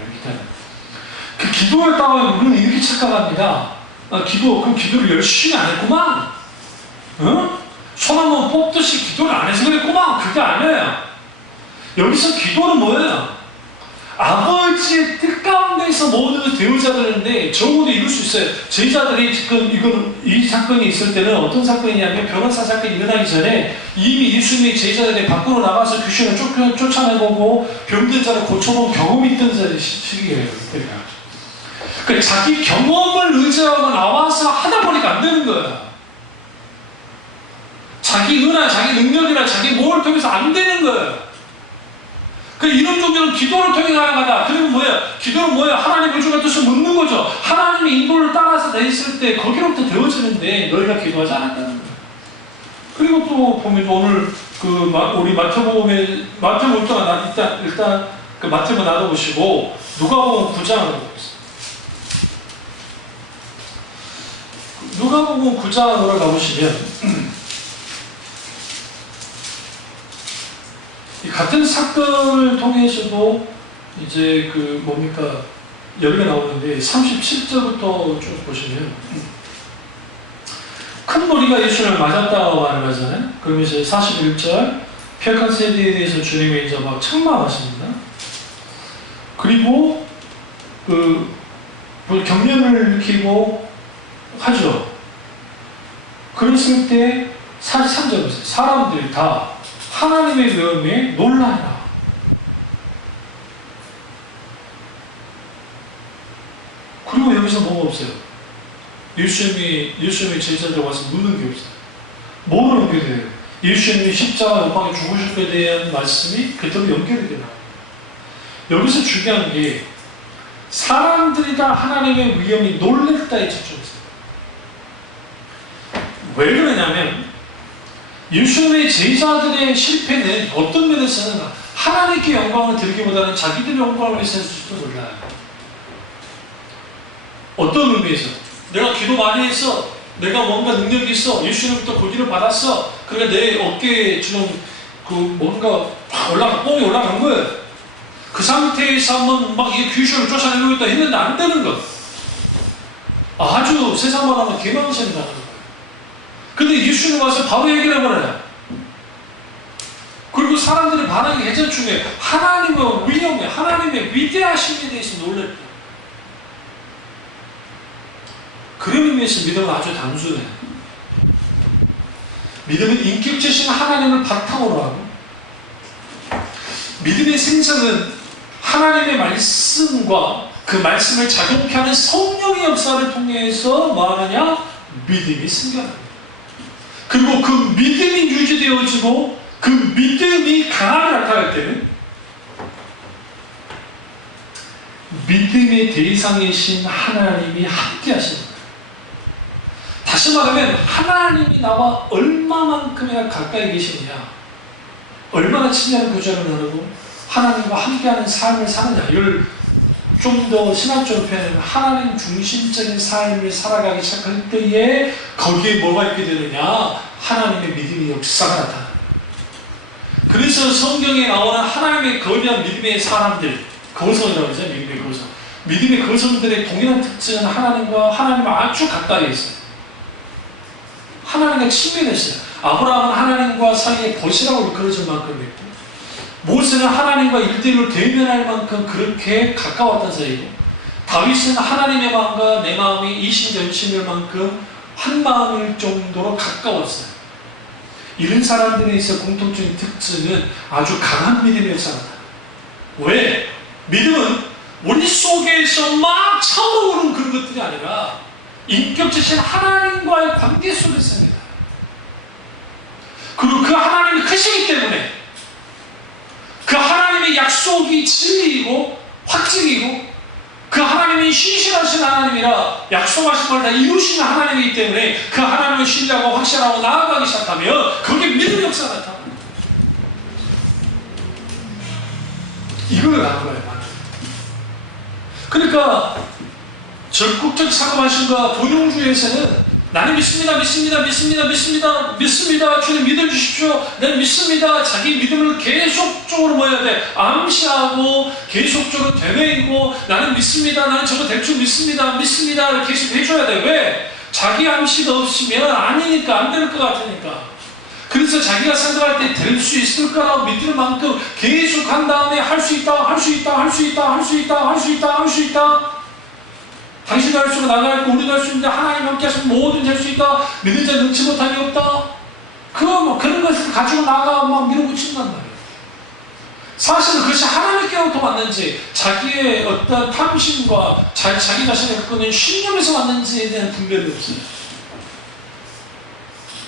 그 기도했다고 우리는 이렇게 착각합니다. 그럼 기도를 열심히 안 했구만. 어? 손 한번 뽑듯이 기도를 안 해서 그랬구만. 그게 아니에요. 여기서 기도는 뭐예요? 아버지의 뜻 가운데서 모든 것이 되어져야 되는데 적어도 이룰 수 있어요. 제자들이 지금 이 사건이 있을 때는 어떤 사건이냐면 변호사 사건이 일어나기 전에 이미 예수님이 제자들이 밖으로 나가서 귀신을 쫓아내고 병든 자를 고쳐본 경험이 있던 시기예요. 그러니까 자기 경험을 의지하고 나와서 하다 보니까 안 되는 거야. 자기 은하, 자기 능력이나 자기 뭐를 통해서 안 되는 거예요. 이런 종교는 기도를 통해 나아가다. 그리고 뭐야? 기도는 뭐야? 하나님 의주가 뜻을 묻는 거죠. 하나님의 인도를 따라서 내있을 때 거기로부터 되어지는데 너희가 기도하지 않았다는 거예요. 그리고 또 보면 오늘 우리 마태복음에 마태복음 일단 그 마태복음 나눠보시고 누가복음 9장을 보겠습니다. 누가복음 9장으로 가보시면 같은 사건을 통해서도 이제 여러 개 나오는데 37절부터 쭉 보시면 큰 무리가 예수를 맞았다고 말하잖아요. 그럼 이제 41절 폐역한 세대에 대해서 주님이 이제 막 책망하십니다. 그리고 경련을 일으키고 하죠. 그랬을 때 43절 보세요. 사람들이 다 하나님의 명에 놀라라. 그리고 여기서 뭐가 없어요? 예수님이 제자들 와서 묻는 게 없어요. 뭐를 묻게 돼요? 예수님이 십자가 못 박혀 죽으실 것에 대한 말씀이 그대로 연결이 되나요? 여기서 중요한 게 사람들이 다 하나님의 위엄이 놀랬다에 집중했어요. 왜 그러냐면 예수님의 제자들의 실패는 어떤 면에서는 하나님께 영광을 드리기보다는 자기들의 영광을 위해서 했을지도 몰라요. 어떤 의미에서? 내가 기도 많이 했어. 내가 뭔가 능력이 있어. 예수님부터 고기를 받았어. 그러니까 내 어깨에 지금 뭔가 뽕이 올라간 거예요. 그 상태에서 한번 막 이 귀신을 쫓아내고 있다 했는데 안 되는 거. 아주 세상 말하면 개망신다는 거예요. 근데 예수님 와서 바로 얘기를 해버려요. 그리고 사람들의 반응이 굉장히 중요해요. 하나님의 위엄에, 하나님의 위대하심에 대해서 놀랬다. 그런 의미에서 믿음은 아주 단순해요. 믿음은 인격체신 하나님을 바탕으로 하고, 믿음의 생성은 하나님의 말씀과 그 말씀을 작용케 하는 성령의 역사를 통해서 뭐하느냐? 믿음이 생겨납니다. 그리고 그 믿음이 유지되어지고 그 믿음이 강하게 나타날 때는 믿음의 대상이신 하나님이 함께 하십니다. 다시 말하면 하나님이 나와 얼마만큼이나 가까이 계시느냐, 얼마나 친밀한 교제를 나누고 하나님과 함께하는 삶을 사느냐, 이걸 좀 더 신학적으로 표현하면 하나님 중심적인 삶을 살아가기 시작할 때에 거기에 뭐가 있게 되느냐? 하나님의 믿음의 역사가 나타납니다. 그래서 성경에 나오는 하나님의 거대한 믿음의 사람들, 거성이라고 하죠. 믿음의 거성. 믿음의 거성들의 동일한 특징은 하나님과 아주 가까이 있어요. 하나님과 친밀했어요. 아브라함은 하나님과 사이에 벗이라고 일컬어질 만큼 있고, 모세는 하나님과 1대1로 대면할 만큼 그렇게 가까웠던 사이고, 다윗은 하나님의 마음과 내 마음이 이심전심일 만큼 한 마음일 정도로 가까웠어요. 이런 사람들에 있어 공통적인 특징은 아주 강한 믿음의 역사다. 왜? 믿음은 우리 속에서 막 차오르는 그런 것들이 아니라 인격체신 하나님과의 관계 속에서 생깁니다. 그리고 그 하나님이 크시기 때문에 그 하나님의 약속이 진리이고 확증이고 그 하나님이 신실하신 하나님이라 약속하신 걸 다 이루시는 하나님이기 때문에 그 하나님을 신뢰하고 확신하고 나아가기 시작하면 거기에 믿음의 역사가 나타납니다. 이걸 가는 거예요. 그러니까 적극적 사고방식과 본용주의에서는 나는 믿습니다. 주님 믿어주십시오. 난 믿습니다. 자기 믿음을 계속적으로 뭐 해야 돼? 암시하고 계속적으로 되뇌이고 나는 믿습니다. 나는 저거 대충 믿습니다. 계속 해줘야 돼. 왜? 자기 암시가 없으면 아니니까 안 될 것 같으니까. 그래서 그래서 자기가 생각할 때 될 수 있을 거라고 믿을 만큼 계속 한 다음에 할 수 있다, 할 수 있다, 할 수 있다, 할 수 있다, 할 수 있다, 할 수 있다. 당신도 할 수 있고 나도 할 수 있고 우리도 할 수 있는데 하나님 함께 하시면 뭐든지 할 수 있다. 믿는 자 능치 못함이 없다. 그런 것을 가지고 나가 막 밀어붙인단 말이에요. 사실은 그것이 하나님께로부터 왔는지 자기의 어떤 탐심과 자기 자신의 갖고 있는 신념에서 왔는지에 대한 분별이 없어요.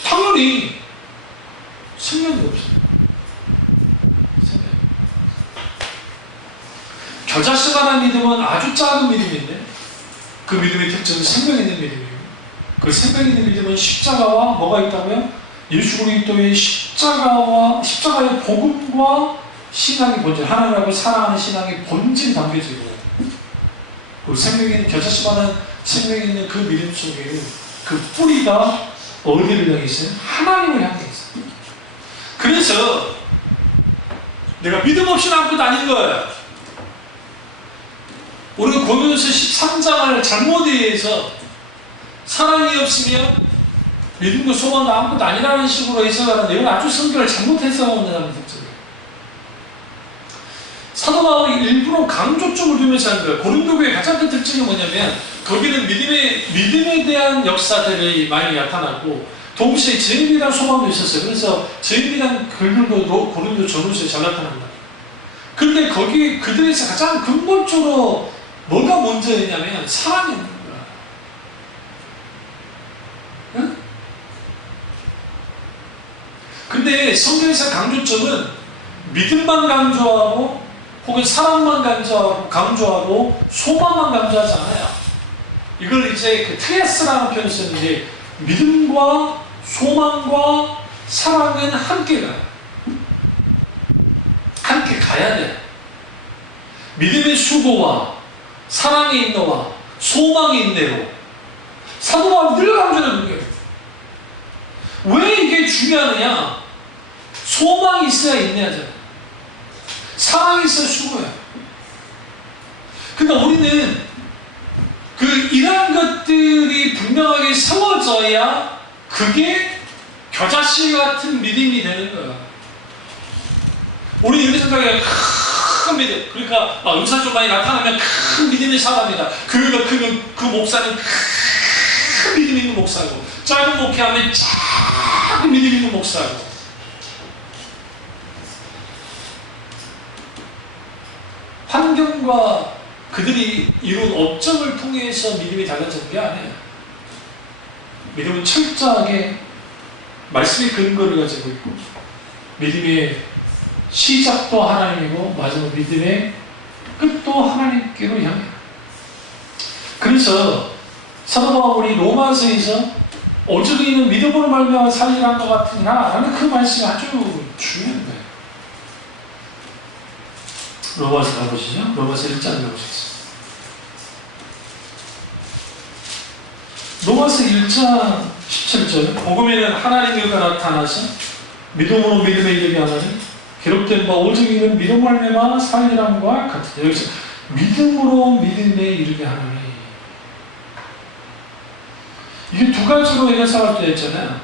당연히 생명이 없어요. 생명. 겨자씨가라는 믿음은 아주 작은 믿음인데 그 믿음의 특징은 생명 있는 믿음이에요. 그 생명 있는 믿음은 십자가와 뭐가 있다고요? 예수 그리스도의 십자가의 복음과 신앙의 본질, 하나님을 사랑하는 신앙의 본질이 담겨지고 그 생명 있는 겨자씨가라는 생명 있는 그 믿음 속에 그 뿌리가 어디를 향해 있어요? 하나님을 향해 있어요. 그래서 내가 믿음 없이는 아무것도 아닌 거예요. 우리가 고린도서 13장을 잘못 이해해서 사랑이 없으면 믿음과 소망도 아무것도 아니라는 식으로 해석하는 내용은 아주 성경을 잘못 해석한다는 특징이에요. 사도 바울이 일부러 강조점을 두면서 하는 거예요. 고린도 교회의 가장 큰 특징이 뭐냐면 거기는 믿음에 대한 역사들이 많이 나타났고 동시에 죄에 대한 소망도 있었어요. 그래서 죄에 대한 글들도 고린도 전후서에 잘 나타납니다. 그런데 거기 그들에서 가장 근본적으로 뭐가 먼저였냐면 사랑이 있는 거야. 응? 근데 성경에서 강조점은 믿음만 강조하고 혹은 사랑만 강조하고 소망만 강조하지 않아요. 이걸 이제 그 트레스라는 표현을 썼는데 믿음과 소망과 사랑은 함께 가요. 함께 가야 돼. 믿음의 수고와 사랑의 인도와 소망의 인내로 사도 바울이 늘 강조하는 거예요. 왜 이게 중요하느냐? 소망이 있어야 인내하잖아요. 사랑이 있어야 수고해요. 그러니까 우리는 이러한 것들이 분명하게 세워져야 그게 겨자씨 같은 믿음이 되는 거야. 우리 이렇게 생각해요. 큰 믿음. 그러니까 은사 좀 많이 나타나면 큰 믿음의 사람이다. 교회가 크면 그 목사는 큰 믿음 있는 목사고, 짧은 목회하면 작은 믿음 있는 목사고. 환경과 그들이 이룬 업적을 통해서 믿음이 달라지는 게 아니에요. 믿음은 철저하게 말씀의 근거를 가지고 있고 믿음의 시작도 하나님이고 마지막 믿음의 끝도 하나님께로 향해요. 그래서 사도 바울이 로마서에서 오직 이는 믿음으로 말미암아 살리란 것 같으냐 라는 그 말씀이 아주 중요한 거예요. 로마서 가보시죠. 로마서 1장 가보시겠습니다. 로마서 1장 17절 복음에는 하나님의 가 나타나서 믿음으로 믿음에 이르게 하나니 기록된 바 오직 이는 믿음 말미암아 살리람과 같으니 여기서 믿음으로 믿음에 이르게 하나니 이게 두 가지로 해석할 때 했잖아요.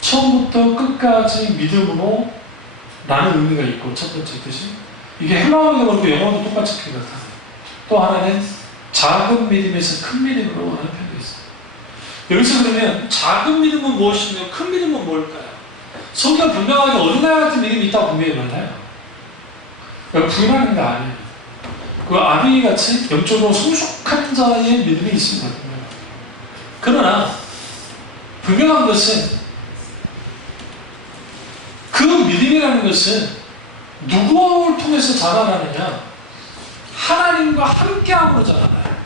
처음부터 끝까지 믿음으로 라는 의미가 있고 첫 번째 뜻이 이게 헬라어도 그렇고 영어도 똑같이 그렇게 나타나요. 또 하나는 작은 믿음에서 큰 믿음으로 하는 편도 있어요. 여기서 그러면 작은 믿음은 무엇이며 큰 믿음은 뭘까요? 성경 분명하게 어린아이 같은 믿음이 있다고 분명히 말해요. 부인하는 게 아니에요. 그 아비같이 영적으로 성숙한 자의 믿음이 있습니다. 그러나 분명한 것은 그 믿음이라는 것은 누구를 통해서 자라나느냐? 하나님과 함께함으로 자라나요.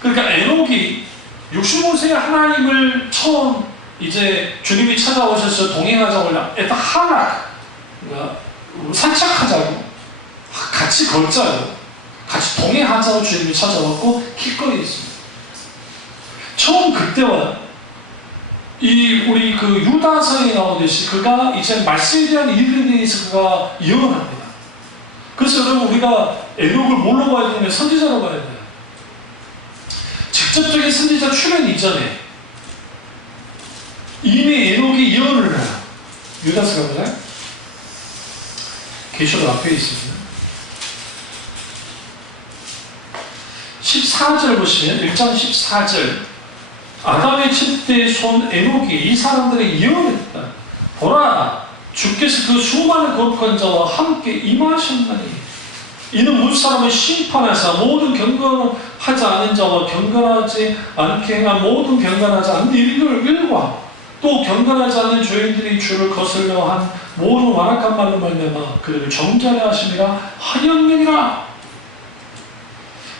그러니까 에녹이 65세에 하나님을 처음 이제 주님이 찾아오셔서 동행하자고 일단 그러니까 산책하자고 같이 걷자고 같이 동행하자고 주님이 찾아왔고 길거리에 있습니다. 처음 그때와 우리 그 유다서에 나오듯이 그가 이제 말씀에 대한 일들에 대해서 그가 예언합니다. 그래서 여러분 우리가 에녹을 뭘로 봐야 되냐면 선지자로 봐야 돼요. 직접적인 선지자 출현 이전에 이미 에녹이 예언을 해요. 유다서 가보자. 계시록 앞에 있습니다. 14절 보시면 1장 14절 아담의 7대 손 에녹이 이 사람들의 예언했다. 보라 주께서 그 수많은 거룩한 자와 함께 임하셨나니 이는 무사람을 심판하사 모든 경건하지 않은 자와 경건하지 않게 행한 모든 경건하지 않는 일과 또 경건하지 않는 죄인들이 주를 거슬려 한 모든 완악한 말로 말미암아 그들을 정죄하려 하심이라 하였느니라.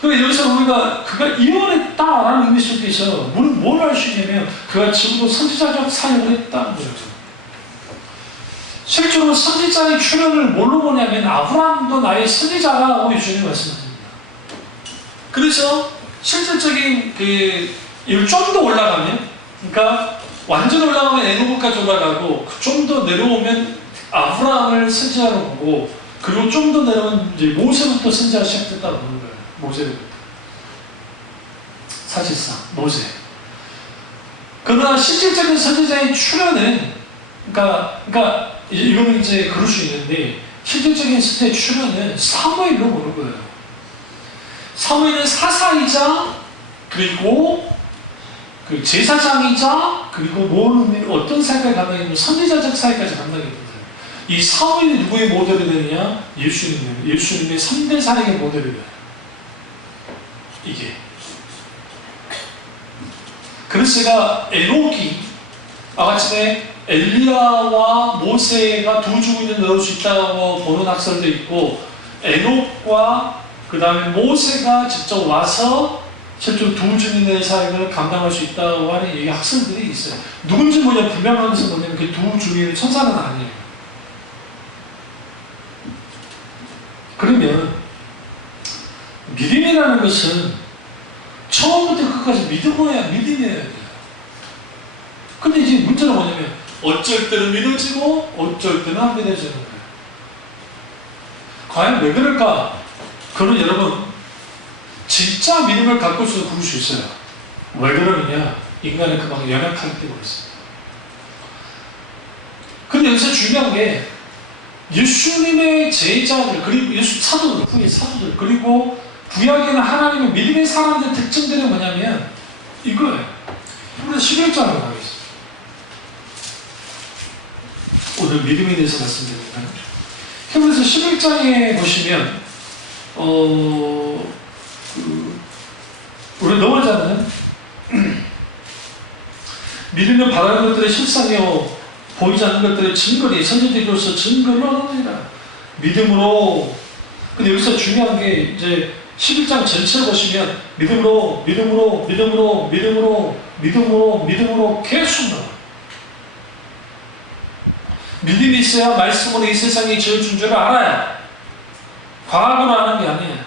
그러니까 여기서 우리가 그가 이혼했다라는 의미 속에서 우리는 뭘 알 수 있냐면 그가 지금도 선지자적 사역을 했다는 거죠. 실제로 선지자의 출현을 뭘로 보냐면 아브라함도 나의 선지자라고 예수님이 말씀하십니다. 그래서 실질적인 좀 더 올라가면, 그러니까 완전 올라가면 에노브까지 올라가고 좀 더 내려오면 아브라함을 선지자로 보고 그리고 좀 더 내려오면 이제 모세부터 선지자가 시작됐다고 보는 거예요. 모세부터. 사실상 모세. 그러나 실질적인 선지자의 출현은 그러니까 이거는 이제 그럴 수 있는데 실질적인 선지자의 출현은 사무엘로 보는 거예요. 사무엘은 사사이자 그리고 그 제사장이자 그리고 어떤 사역을 감당했냐면 선지자적 사역까지 감당했거든요. 이 사무엘이 누구의 모델이 되느냐? 예수님의 3대 사역의 모델이 돼요. 이게. 그래서 제가 에녹이 아까전에 엘리야와 모세가 두 주인을 넣을 수 있다고 보는 학설도 있고 에녹과 그 다음에 모세가 직접 와서 실제로 두 주인의 사역을 감당할 수 있다고 하는 얘기 학설들이 있어요. 누군지 분명한 것은 뭐냐면 그 두 주인은 천사는 아니에요. 그러면 믿음이라는 것은 처음부터 끝까지 믿음이어야 돼요. 근데 이제 문제는 뭐냐면 어쩔 때는 믿어지고 어쩔 때는 안 믿어지는 거예요. 과연 왜 그럴까? 그건 여러분 진짜 믿음을 갖고 있어서 그럴 수 있어요. 왜 그러느냐? 인간은 그만큼 연약하기 때문에 그렇습니다. 근데 여기서 중요한 게 예수님의 제자들 그리고 예수 사도들, 후의 사도들 그리고 구약에는 하나님의 믿음의 사람들의 특징들이 뭐냐면 이거예요. 그래서 11장으로 가겠습니다. 오늘 믿음에 대해서 말씀드립니다. 그래서 11장에 보시면 우리 넘어가자면 믿으면 바라는 것들의 실상이요 보이지 않는 것들의 증거니 선지자로서 증거를 얻느니라. 믿음으로. 근데 여기서 중요한 게 이제 11장 전체를 보시면 믿음으로 계속 나와요. 믿음이 있어야 말씀으로 이 세상이 지어준 줄을 알아야. 과학으로 아는 게 아니에요.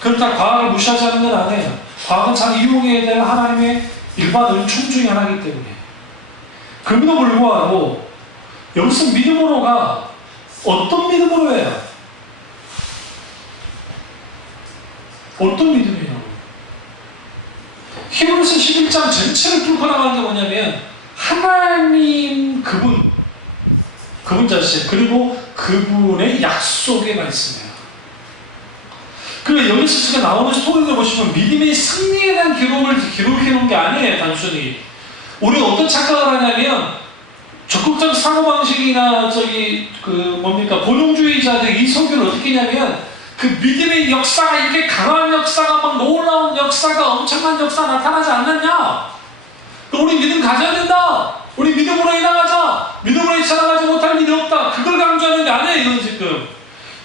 그렇다고 과학을 무시하지 않는 건 아니에요. 과학은 잘 이용해야 될 하나님의 일반 은총 중에 하나이기 때문에. 그럼에도 불구하고 여기서 믿음으로가 어떤 믿음으로 해요? 어떤 믿음이냐고. 히브리서 11장 전체를 뚫고 나가는 게 뭐냐면 하나님 그분 자신 그리고 그분의 약속의 말씀이에요. 그리고 여기서 지금 나오는 스토리를 보시면 믿음의 승리에 대한 기록해 놓은 게 아니에요. 단순히 우리가 어떤 착각을 하냐면 적극적 사고방식이나 본용주의자들 이 설교를 어떻게 하냐면 그 믿음의 역사가 이렇게 강한 역사가 막 놀라운 역사가 엄청난 역사가 나타나지 않느냐? 우리 믿음 가져야 된다. 우리 믿음으로 인하가자. 믿음으로 살아가지 못할 일이 없다. 그걸 강조하는 게 아니에요. 이건 지금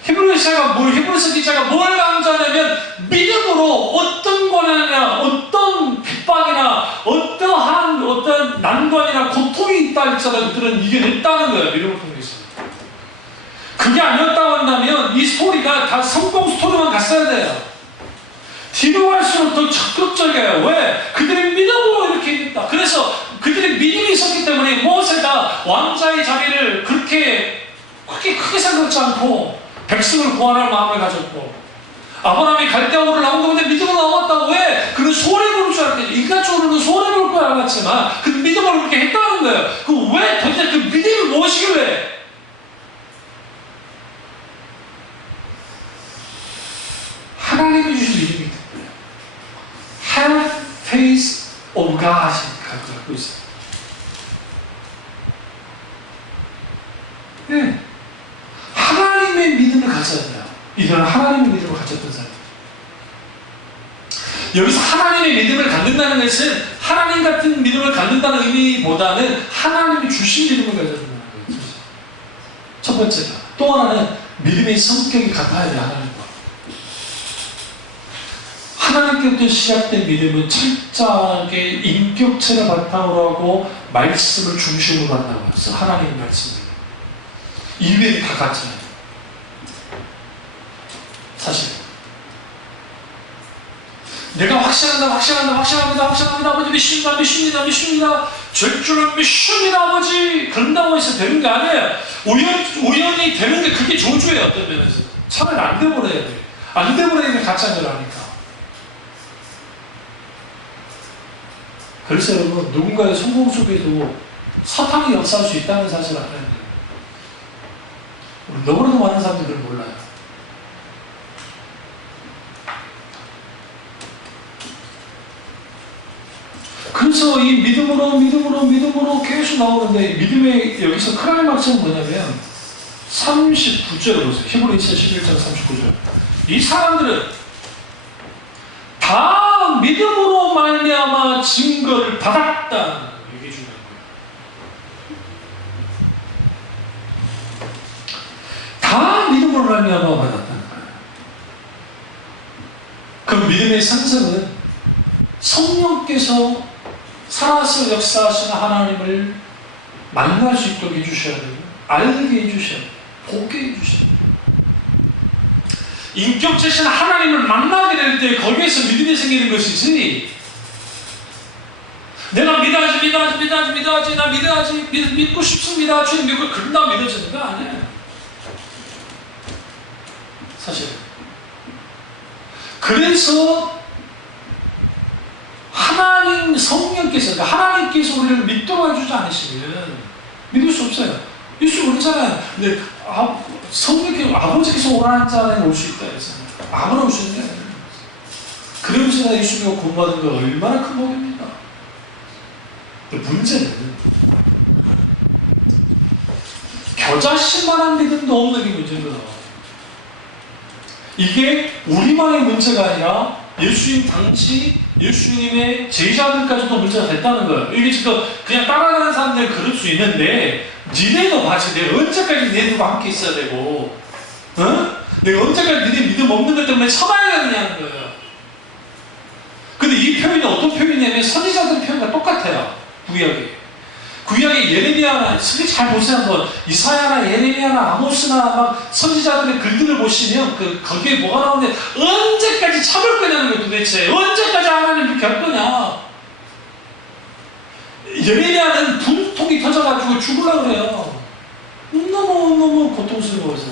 히브리서 기자가 뭘 강조하냐면 믿음으로 어떤 고난이나 어떤 핍박이나 어떤 난관이나 고통이 있다 할지라도 그들은 이겨냈다는 거예요. 믿음을 통해서. 그게 아니었다고 한다면 이 스토리가 다 성공 스토리만 갔어야 돼요. 뒤로 갈수록 더 적극적이에요. 왜? 그들의 믿음으로 이렇게 했다. 그래서 그들의 믿음이 있었기 때문에 모세가 왕자의 자리를 그렇게 크게 생각지 않고 백성을 구원할 마음을 가졌고, 아브라함이 갈대아우를 나온 건데 믿음으로 나왔다고. 왜? 그는 손해 볼 줄 알았대. 인간적으로는 손해 볼 걸 알았지만 그 믿음으로 그렇게 했다는 거예요. 왜 도대체 그 믿음이 무엇이길래? 하나님이 주신 이름이 있거든요. Have faith of God 갖고 있어요. 네. 하나님의 믿음을 가져야 돼요. 이들은 하나님의 믿음을 가졌던 사람. 여기서 하나님의 믿음을 갖는다는 것은 하나님 같은 믿음을 갖는다는 의미보다는 하나님이 주신 믿음을 가져야 된다는 거예요. 첫 번째가. 또 하나는 믿음의 성격이 같아야 돼요. 하나님과. 하나님께부터 시작된 믿음은 철저하게 인격체를 바탕으로 하고 말씀을 중심으로 한다고 해서 하나님의 말씀을. 이외에 다 같잖아요. 사실 내가 확신합니다. 아버지 믿습니다. 절주를 믿습니다. 아버지 그런다고 해서 되는 게 아니에요. 우연히 되는 게 그게 저주예요. 어떤 면에서 차라리 안 돼버려야 돼. 안 돼버려야 가짜를 하니까. 그래서 여러분 누군가의 성공 속에도 사탄이 역사할 수 있다는 사실을 알아야 돼요. 우리 너무나도 많은 사람들은 몰라요. 그래서 이 믿음으로 계속 나오는데 믿음의 여기서 클라이막스는 뭐냐면 39절을 보세요. 히브리서 11장 39절. 이 사람들은 다 믿음으로 말미암아 증거를 받았다. 이게 중요한 거예요. 다 믿음으로 말미암아 받았다는 거예요. 그 믿음의 상승은 성령께서 살아서 역사하시는 하나님을 만날 수 있도록 해주셔야 되고 알게 해주셔야 되고 보게 해주셔야 되고 인격체신 하나님을 만나게 될 때 거기에서 믿음이 생기는 것이지 내가 믿고 싶습니다. 주님 믿고 그런다고 믿어지는 거 아니에요. 사실 그래서 하나님 성령께서 하나님께서 우리를 믿도록 해주지 않으시면 믿을 수 없어요. 예수 그러잖아요. 근데 성령께서 아버지께서 오라는 자는 올 수 있다 했잖아요. 아무나 오시는 게 아니에요. 그러면서 예수님과 구원받은 거 얼마나 큰 복입니까? 문제는 겨자씨만한 믿음도 없는 게 문제거든. 이게 우리만의 문제가 아니라 예수님 당시 예수님의 제자들까지도 문제가 됐다는 거예요. 이게 지금 그냥 따라가는 사람들은 그럴 수 있는데 니네도 봐지. 내가 언제까지 니네들과 함께 있어야 되고 내가 언제까지 니네 믿음 없는 것 때문에 참아야 되느냐는 거예요. 근데 이 표현이 어떤 표현이냐면 선지자들 표현과 똑같아요. 구약의 예레미야나 잘 보세요. 한번 이사야나 예레미야나 아모스나 막 선지자들의 글들을 보시면 거기에 뭐가 나오는데 언제까지 참을 거냐는 거예요. 도대체 언제까지 하나님 그렇게 할 거냐. 예레미야는 분통이 터져가지고 죽으려고 그래요. 너무 고통스러워서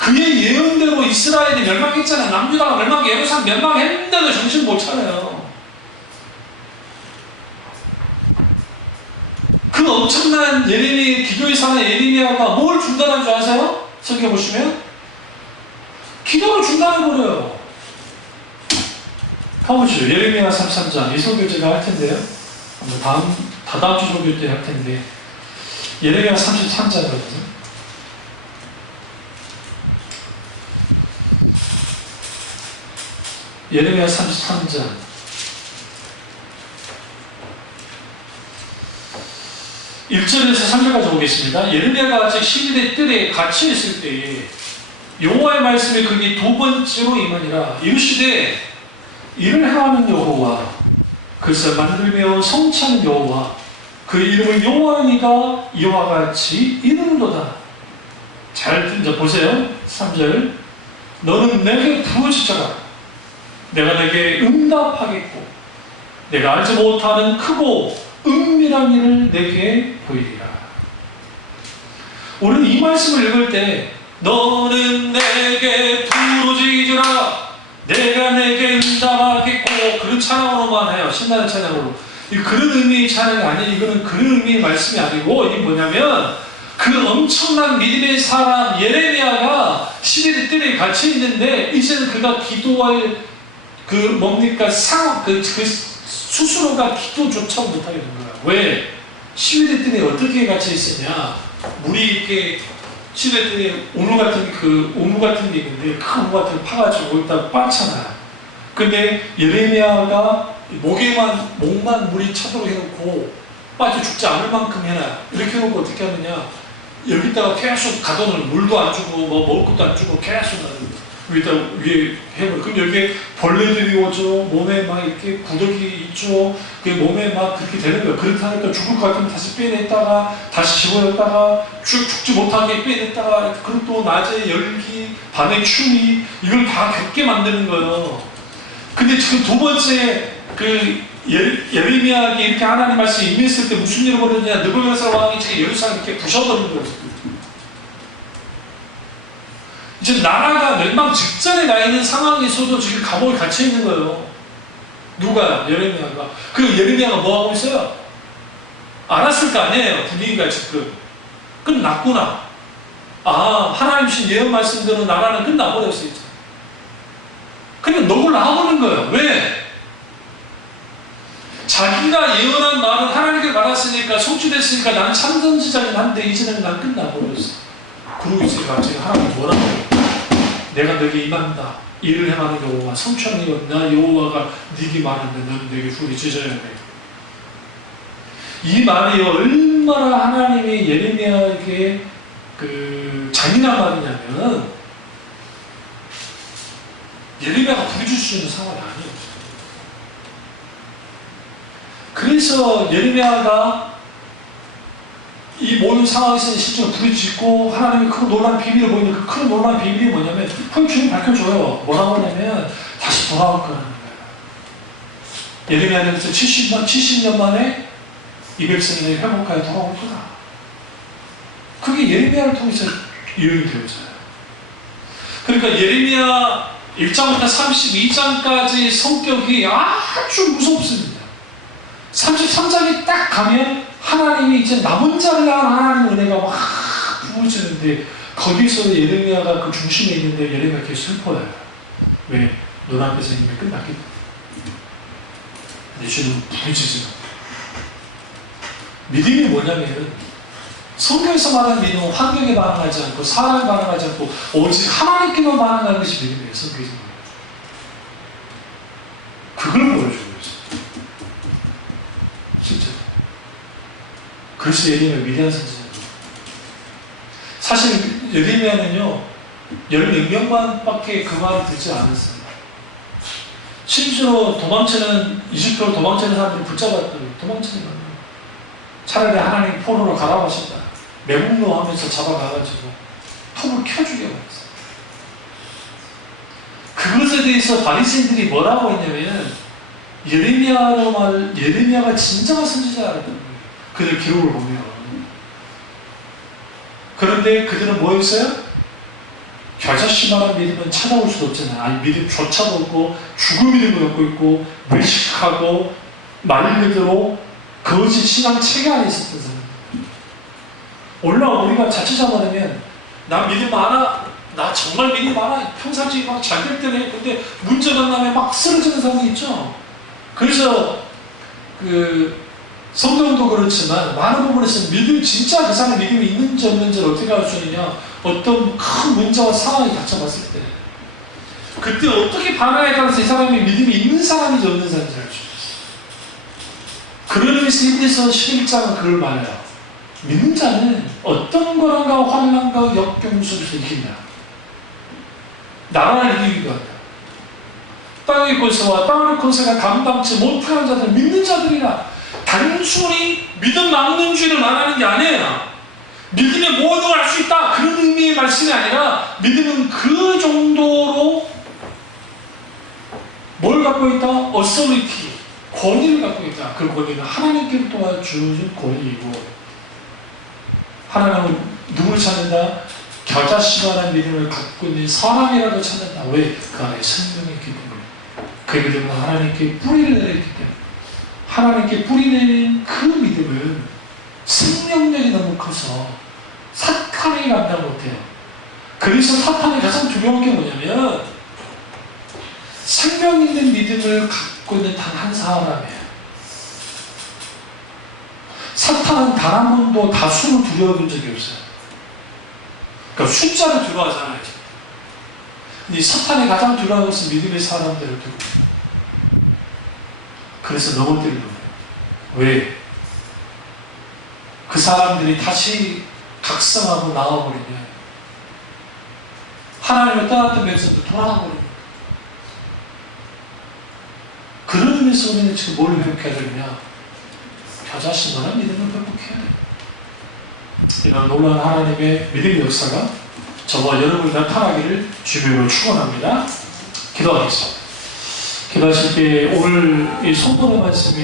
그의 예언대로 이스라엘이 멸망했잖아요. 남유다가 멸망, 예루살렘 멸망했는데도 정신 못 차려요. 그 엄청난 기도의 사나 예레미야가 뭘 중단한 줄 아세요? 성경 보시면 기도를 중단해버려요. 가보시죠. 예레미야 33장 이 설교 제가 할 텐데요. 다다음 주 설교 때 할 텐데 예레미야 33장이거든요. 예레미야 33장 1절에서 3절까지 보겠습니다. 예레미야가 아직 시리의 뜰에 갇혀 있을 때에 여호와의 말씀이 그에게 두 번째로 임하니라. 이르시되 이를 행하는 여호와 그것을 만들며 성취하는 여호와 그 이름을 여호와이니가 이와 같이 이르는도다. 잘 보세요. 3절 너는 내게 부르짖어라. 내가 내게 응답하겠고 내가 알지 못하는 크고 은밀한 일을 내게 보이리라. 우리는 이 말씀을 읽을 때 너는 내게 부르짖으라 내가 내게 응답하겠고 그런 찬양으로만 해요. 신나는 찬양으로. 그런 의미의 찬양이 아니에요. 이거는 그런 의미의 말씀이 아니고 이게 뭐냐면 그 엄청난 믿음의 사람 예레미야가 시대의 뜰에 갇혀 있는데 이제는 그가 기도할 그 뭡니까 그 스스로가 기도조차 못하게 된 거야. 왜? 시위대 뜰에 어떻게 갇혀 있었냐? 물이 이렇게 시위대 뜰에 오물 같은 게 있는데 큰 오물 같은 거 파가지고 일단 빠잖아. 근데 예레미야가 목만 물이 차도록 해놓고 빠져 죽지 않을 만큼 해놔. 이렇게 해놓고 어떻게 하느냐? 여기다가 계속 가둬놓은 물도 안 주고 뭐 먹을 것도 안 주고 계속 여기다 위에 해버려. 그럼 여기에 벌레들이 오죠. 몸에 막 이렇게 구더기 있죠. 그 몸에 막 그렇게 되는 거예요. 그렇다니까 죽을 것 같으면 다시 빼냈다가 다시 집어넣다가 죽지 못하게 빼냈다가 그리고 또 낮에 열기, 밤에 추위 이걸 다 겪게 만드는 거예요. 근데 지금 두 번째 그 예레미야에게 이렇게 하나님 말씀이 임했을 때 무슨 일이 벌어졌냐? 느부갓네살 왕이 지금 예루살렘 이렇게 부셔버린 거예요. 이제 나라가 멸망 직전에 나 있는 상황에서도 지금 감옥에 갇혀 있는 거예요. 누가? 예레미야가. 그 예레미야가 뭐 하고 있어요? 알았을 거 아니에요. 분위기가 지금 끝났구나. 아, 하나님 신 예언 말씀대로 나라는 끝나버렸어 이제. 근데 녹을 나와보는 거예요. 왜? 자기가 예언한 말은 하나님께 받았으니까 성취됐으니까 나는 참선지자긴 한데 이제는 난 끝나버렸어. 그러고 이제 갑자기 하나님 뭐라고 해요? 내가 너에게 임한다. 일을 행하는 여호와 성취하는 여호와 나 여호와가 네게 말하는데 너는 내게 부르짖어야 돼. 이 말이 얼마나 하나님이 예레미야에게 그 잔인한 말이냐면 예레미야가 부르짖을 수 있는 상황이 아니에요. 그래서 예레미야가 이 모든 상황에서 실제로 부르짖고 하나님이 큰 놀라운 비밀을 보이는 그 큰 놀라운 비밀이 뭐냐면 주님 밝혀줘요. 뭐라고 하냐면 다시 돌아올 거라는 거예요. 예레미야는 70년 만에 이 백성이 회복하여 돌아올 거다. 그게 예레미야를 통해서 이용이 되어져요. 그러니까 예레미야 1장부터 32장까지 성격이 아주 무섭습니다. 33장에 딱 가면 하나님이 이제 남은 자를 향한 하나님의 은혜가 막 부어지는데 거기서 예레미야가 그 중심에 있는데 예레미야가 계속 슬퍼요. 왜? 눈앞에서 이미 끝났기 때문에. 근데 주는 부르짖으면 믿음이 뭐냐면 성경에서 말하는 믿음은 환경에 반응하지 않고 사람에 반응하지 않고 오직 하나님께만 반응하는 것이 믿음이에요. 성경에서 그걸 보여주고 있어요. 실제로. 그래서 예레미야가 위대한 선지자입니다. 사실 예레미야는요 14명만 밖에 그 말을 듣지 않았습니다. 실제로 이집트로 도망치는 사람들이 붙잡았더니 도망치는 거예요. 차라리 하나님 포로로 가라고 하신다. 매국노 하면서 잡아가가지고 톱을 켜주게 하셨어요. 그것에 대해서 바리새인들이 뭐라고 했냐면 예레미야가 진정한 선지자라는 거예요. 그들 기록을 보면. 그런데 그들은 뭐였어요? 겨자씨만한 믿음은 찾아올 수도 없잖아요. 아니 믿음조차도 없고 죽은 믿음을 갖고 있고 외식하고 말 그대로 거짓 신앙 체계 안에 있었던 사람. 우리가 자칫 잘못하면 나 믿음 많아, 나 정말 믿음 많아, 평상시에 막 잘 될 때는 근데 문제 만나면 막 쓰러지는 상황이 있죠. 그래서 성경도 그렇지만 많은 부분에서 진짜 그 사람의 믿음이 있는지 없는지를 어떻게 알 수 있느냐? 어떤 큰 문제와 상황이 닥쳐봤을 때 그때 어떻게 반응에 따라서 이 사람이 믿음이 있는 사람인지 없는 사람인지 알 수 있어요. 그런 의미에서 히브리서 11장은 그걸 말해요. 믿는 자는 어떤 거란가 환난과 역경 속에서 이긴다. 나라를 이기기도 한다. 땅의 권세와 땅의 권세가 감당치 못하는 자들 믿는 자들이라. 단순히 믿음 막는주의를 말하는 게 아니에요. 믿음에 모든 걸 할 수 있다 그런 의미의 말씀이 아니라 믿음은 그 정도로 뭘 갖고 있다? authority, 권위를 갖고 있다. 그 권위는 하나님께로부터 주신 권위이고 하나님은 누구를 찾는다? 겨자씨만한 믿음을 갖고 있는 사람이라도 찾는다. 왜? 그 안에 생명이 있기 때문에. 그 믿음은 하나님께 뿌리를 내렸기 때문에. 하나님께 뿌리내린 그 믿음은 생명력이 너무 커서 사탄이 감당 못해요. 그래서 사탄이 가장 두려운 게 뭐냐면 생명 있는 믿음을 갖고 있는 단 한 사람이에요. 사탄은 단 한 번도 다수를 두려워본 적이 없어요. 그러니까 숫자를 두려워하잖아요. 근데 사탄이 가장 두려워하는 것은 믿음의 사람들을 두려워해요. 그래서 넘어뜨리는 거예요. 왜? 그 사람들이 다시 각성하고 나와버리면 하나님을 떠났던 백성도 돌아가버립니다. 그런 의미에서 우리는 지금 뭘 회복해야 되느냐? 겨자씨만한 믿음을 회복해야 돼요. 이런 놀라운 하나님의 믿음의 역사가 저와 여러분이 나타나기를 주님으로 축원합니다. 기도하겠습니다. 기도하실 때 오늘 이 성도의 말씀이